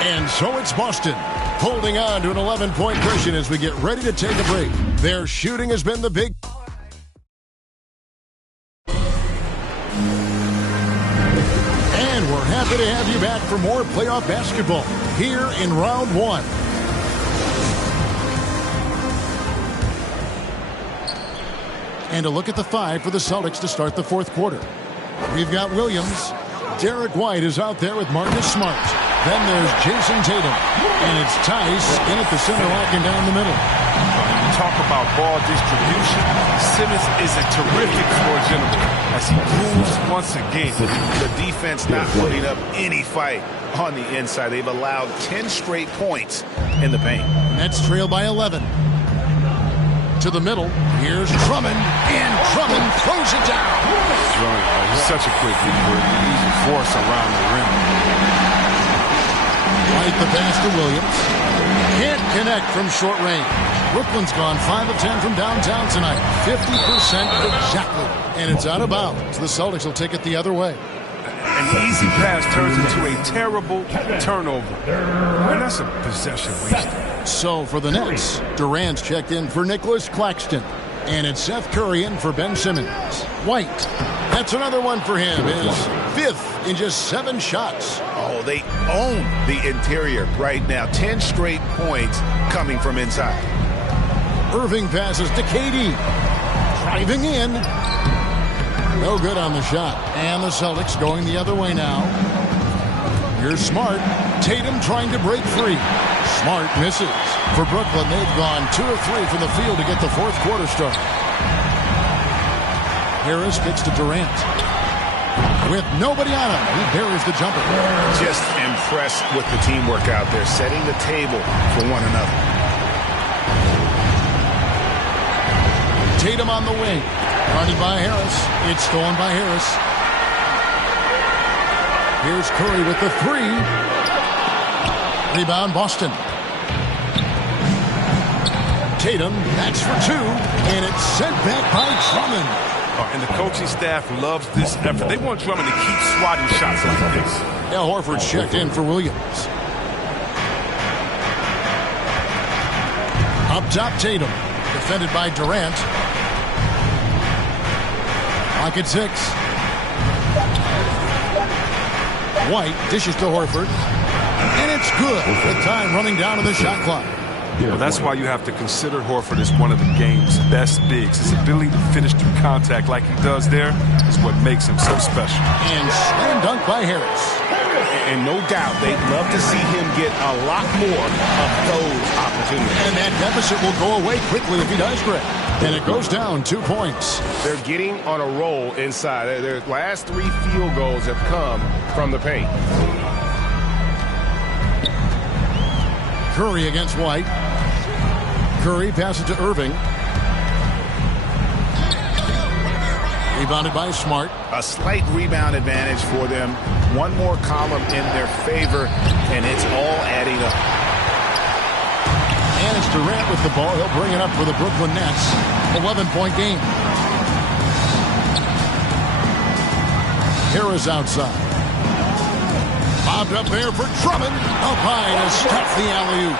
And so it's Boston holding on to an 11-point cushion as we get ready to take a break. Their shooting has been the big. And we're happy to have you back for more playoff basketball here in round 1. And a look at the 5 for the Celtics to start the 4th quarter. We've got Williams. Derek White is out there with Marcus Smart. Then there's Jason Tatum. And it's Tice in at the center locking down the middle. Talk about ball distribution. Simmons is a terrific floor general as he proves once again. The defense not putting up any fight on the inside. They've allowed 10 straight points in the paint. Nets trail by 11. To the middle. Here's Drummond. And Drummond throws it down. He's such a quick leaper. He's a force around the rim. Right the pass to Williams. Can't connect from short range. Brooklyn's gone 5 of 10 from downtown tonight. 50% exactly. And it's out of bounds. The Celtics will take it the other way. An easy pass turns into a terrible turnover. And that's a possession waste. So for the Nets, Durant's checked in for Nicholas Claxton. And it's Seth Curry in for Ben Simmons. White. That's another one for him. His 5th in just 7 shots. Oh, they own the interior right now. 10 straight points coming from inside. Irving passes to KD. Driving in. No good on the shot. And the Celtics going the other way now. Here's Smart. Tatum trying to break free. Smart misses. For Brooklyn, they've gone 2 of 3 from the field to get the 4th quarter started. Harris kicks to Durant. With nobody on him, he buries the jumper. Just impressed with the teamwork out there, setting the table for one another. Tatum on the wing. Guarded by Harris. It's stolen by Harris. Here's Curry with the 3. Rebound Boston. Tatum, that's for 2. And it's sent back by Drummond. And the coaching staff loves this effort. They want Drummond to keep swatting shots like this. Now Horford's checked in for Williams. Up top, Tatum. Defended by Durant. Clock at 6. White dishes to Horford. And it's good. With time running down to the shot clock. Well, that's why you have to consider Horford as one of the game's best bigs. His ability to finish through contact like he does there is what makes him so special. And slam dunk by Harris. And no doubt they'd love to see him get a lot more of those opportunities. And that deficit will go away quickly if he does, Greg. And it goes down 2 points. They're getting on a roll inside. Their last 3 field goals have come from the paint. Curry against White. Curry passes to Irving. Rebounded by Smart. A slight rebound advantage for them. One more column in their favor, and it's all adding up. And it's Durant with the ball. He'll bring it up for the Brooklyn Nets. 11-point game. Harris outside. Bobbed up there for Drummond. Up high to stop the alley-oop.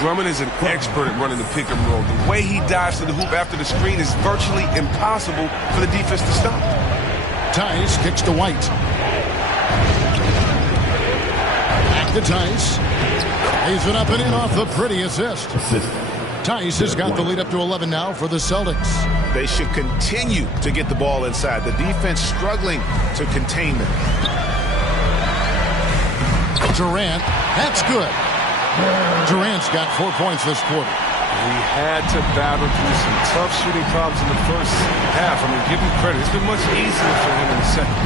Drummond is an expert at running the pick and roll. The way he dives to the hoop after the screen is virtually impossible for the defense to stop. Tice kicks to White. Back to Tice. Lays it up and in off the pretty assist. Tice has got the lead up to 11 now for the Celtics. They should continue to get the ball inside. The defense struggling to contain them. Durant, that's good. Durant's got 4 points this quarter. He had to battle through some tough shooting problems in the first half. I mean, give him credit. It's been much easier for him in the second.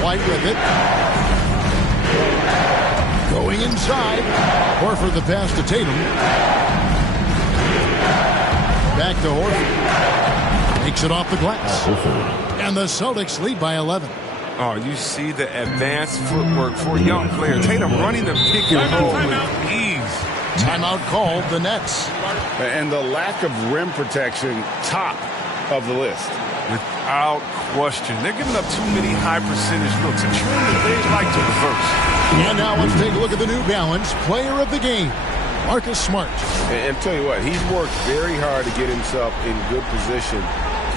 White with it. Going inside. Horford the pass to Tatum. Back to Horford. Takes it off the glass. And the Celtics lead by 11. Oh, you see the advanced footwork for a young player. Tatum running the pick and roll with ease. Timeout called, the Nets. And the lack of rim protection, top of the list. Without question. They're giving up too many high percentage looks. A trend that they'd like to reverse. And now let's take a look at the New Balance player of the game, Marcus Smart. And tell you what, he's worked very hard to get himself in good position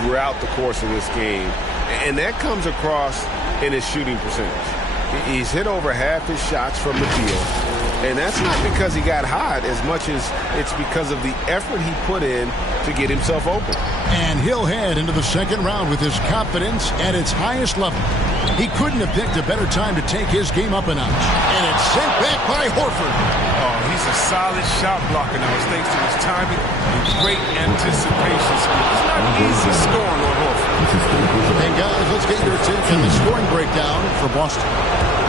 throughout the course of this game. And that comes across in his shooting percentage. He's hit over half his shots from the field. And that's not because he got hot as much as it's because of the effort he put in to get himself open. And he'll head into the second round with his confidence at its highest level. He couldn't have picked a better time to take his game up a notch. And it's sent back by Horford. Oh, he's a solid shot blocker now. It's thanks to his timing and great anticipation skill. It's not easy scoring on Horford. And guys, let's get your take on the scoring breakdown for Boston.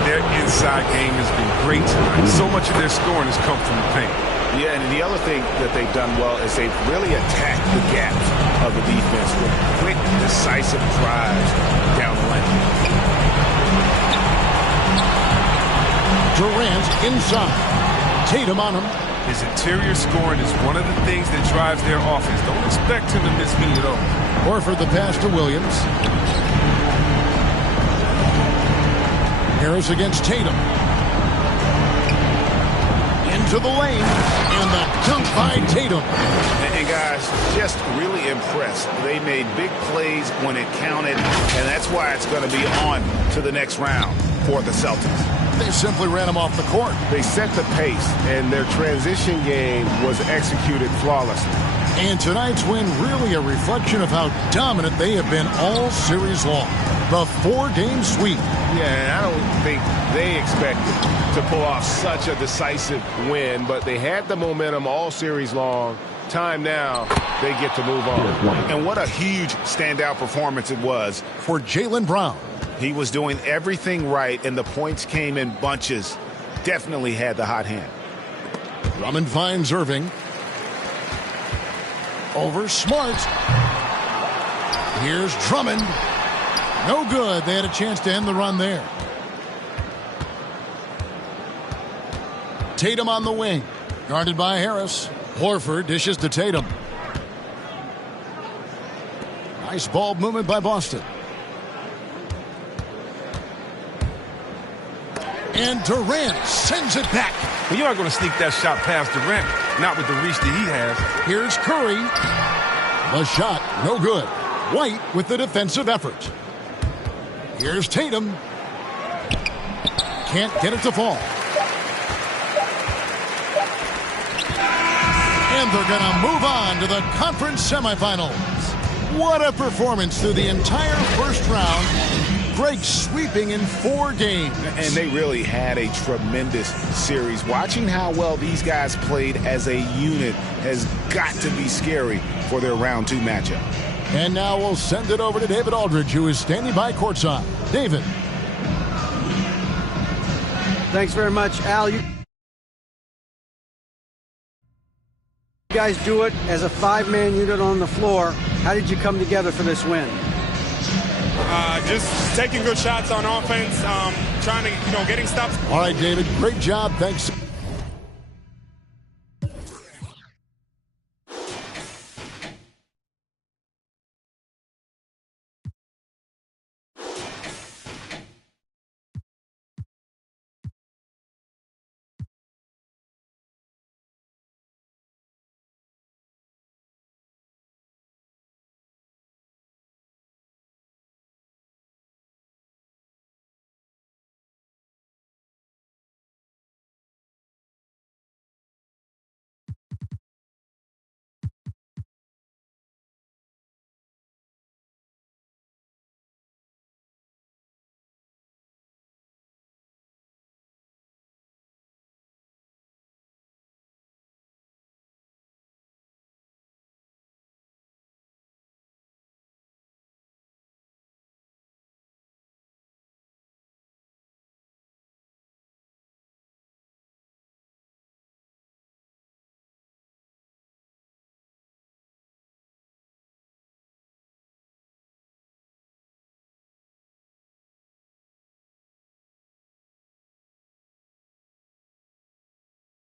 Their inside game has been great tonight. So much of their scoring has come from the paint. Yeah, and the other thing that they've done well is they've really attacked the gaps of the defense with quick, decisive drives down the lane. Durant inside. Tatum on him. His interior scoring is one of the things that drives their offense. Don't expect him to miss many at all. Horford the pass to Williams. Harris against Tatum. Into the lane. And the dunk by Tatum. And guys, just really impressed. They made big plays when it counted, and that's why it's going to be on to the next round for the Celtics. They simply ran him off the court. They set the pace, and their transition game was executed flawlessly. And tonight's win really a reflection of how dominant they have been all series long. The 4-game sweep. Yeah, I don't think they expected to pull off such a decisive win, but they had the momentum all series long. Time now, they get to move on. And what a huge standout performance it was for Jaylen Brown. He was doing everything right, and the points came in bunches. Definitely had the hot hand. Drummond finds Irving. Over Smart. Here's Drummond. No good. They had a chance to end the run there. Tatum on the wing. Guarded by Harris. Horford dishes to Tatum. Nice ball movement by Boston. And Durant sends it back. Well, you're not going to sneak that shot past Durant, not with the reach that he has. Here's Curry. The shot, no good. White with the defensive effort. Here's Tatum. Can't get it to fall. And they're going to move on to the conference semifinals. What a performance through the entire first round. Greg sweeping in 4 games. And they really had a tremendous series. Watching how well these guys played as a unit has got to be scary for their round 2 matchup. And now we'll send it over to David Aldridge, who is standing by courtside. David. Thanks very much, Al. You guys do it as a 5-man unit on the floor. How did you come together for this win? Just taking good shots on offense, trying to, getting stops. All right, David, great job. Thanks.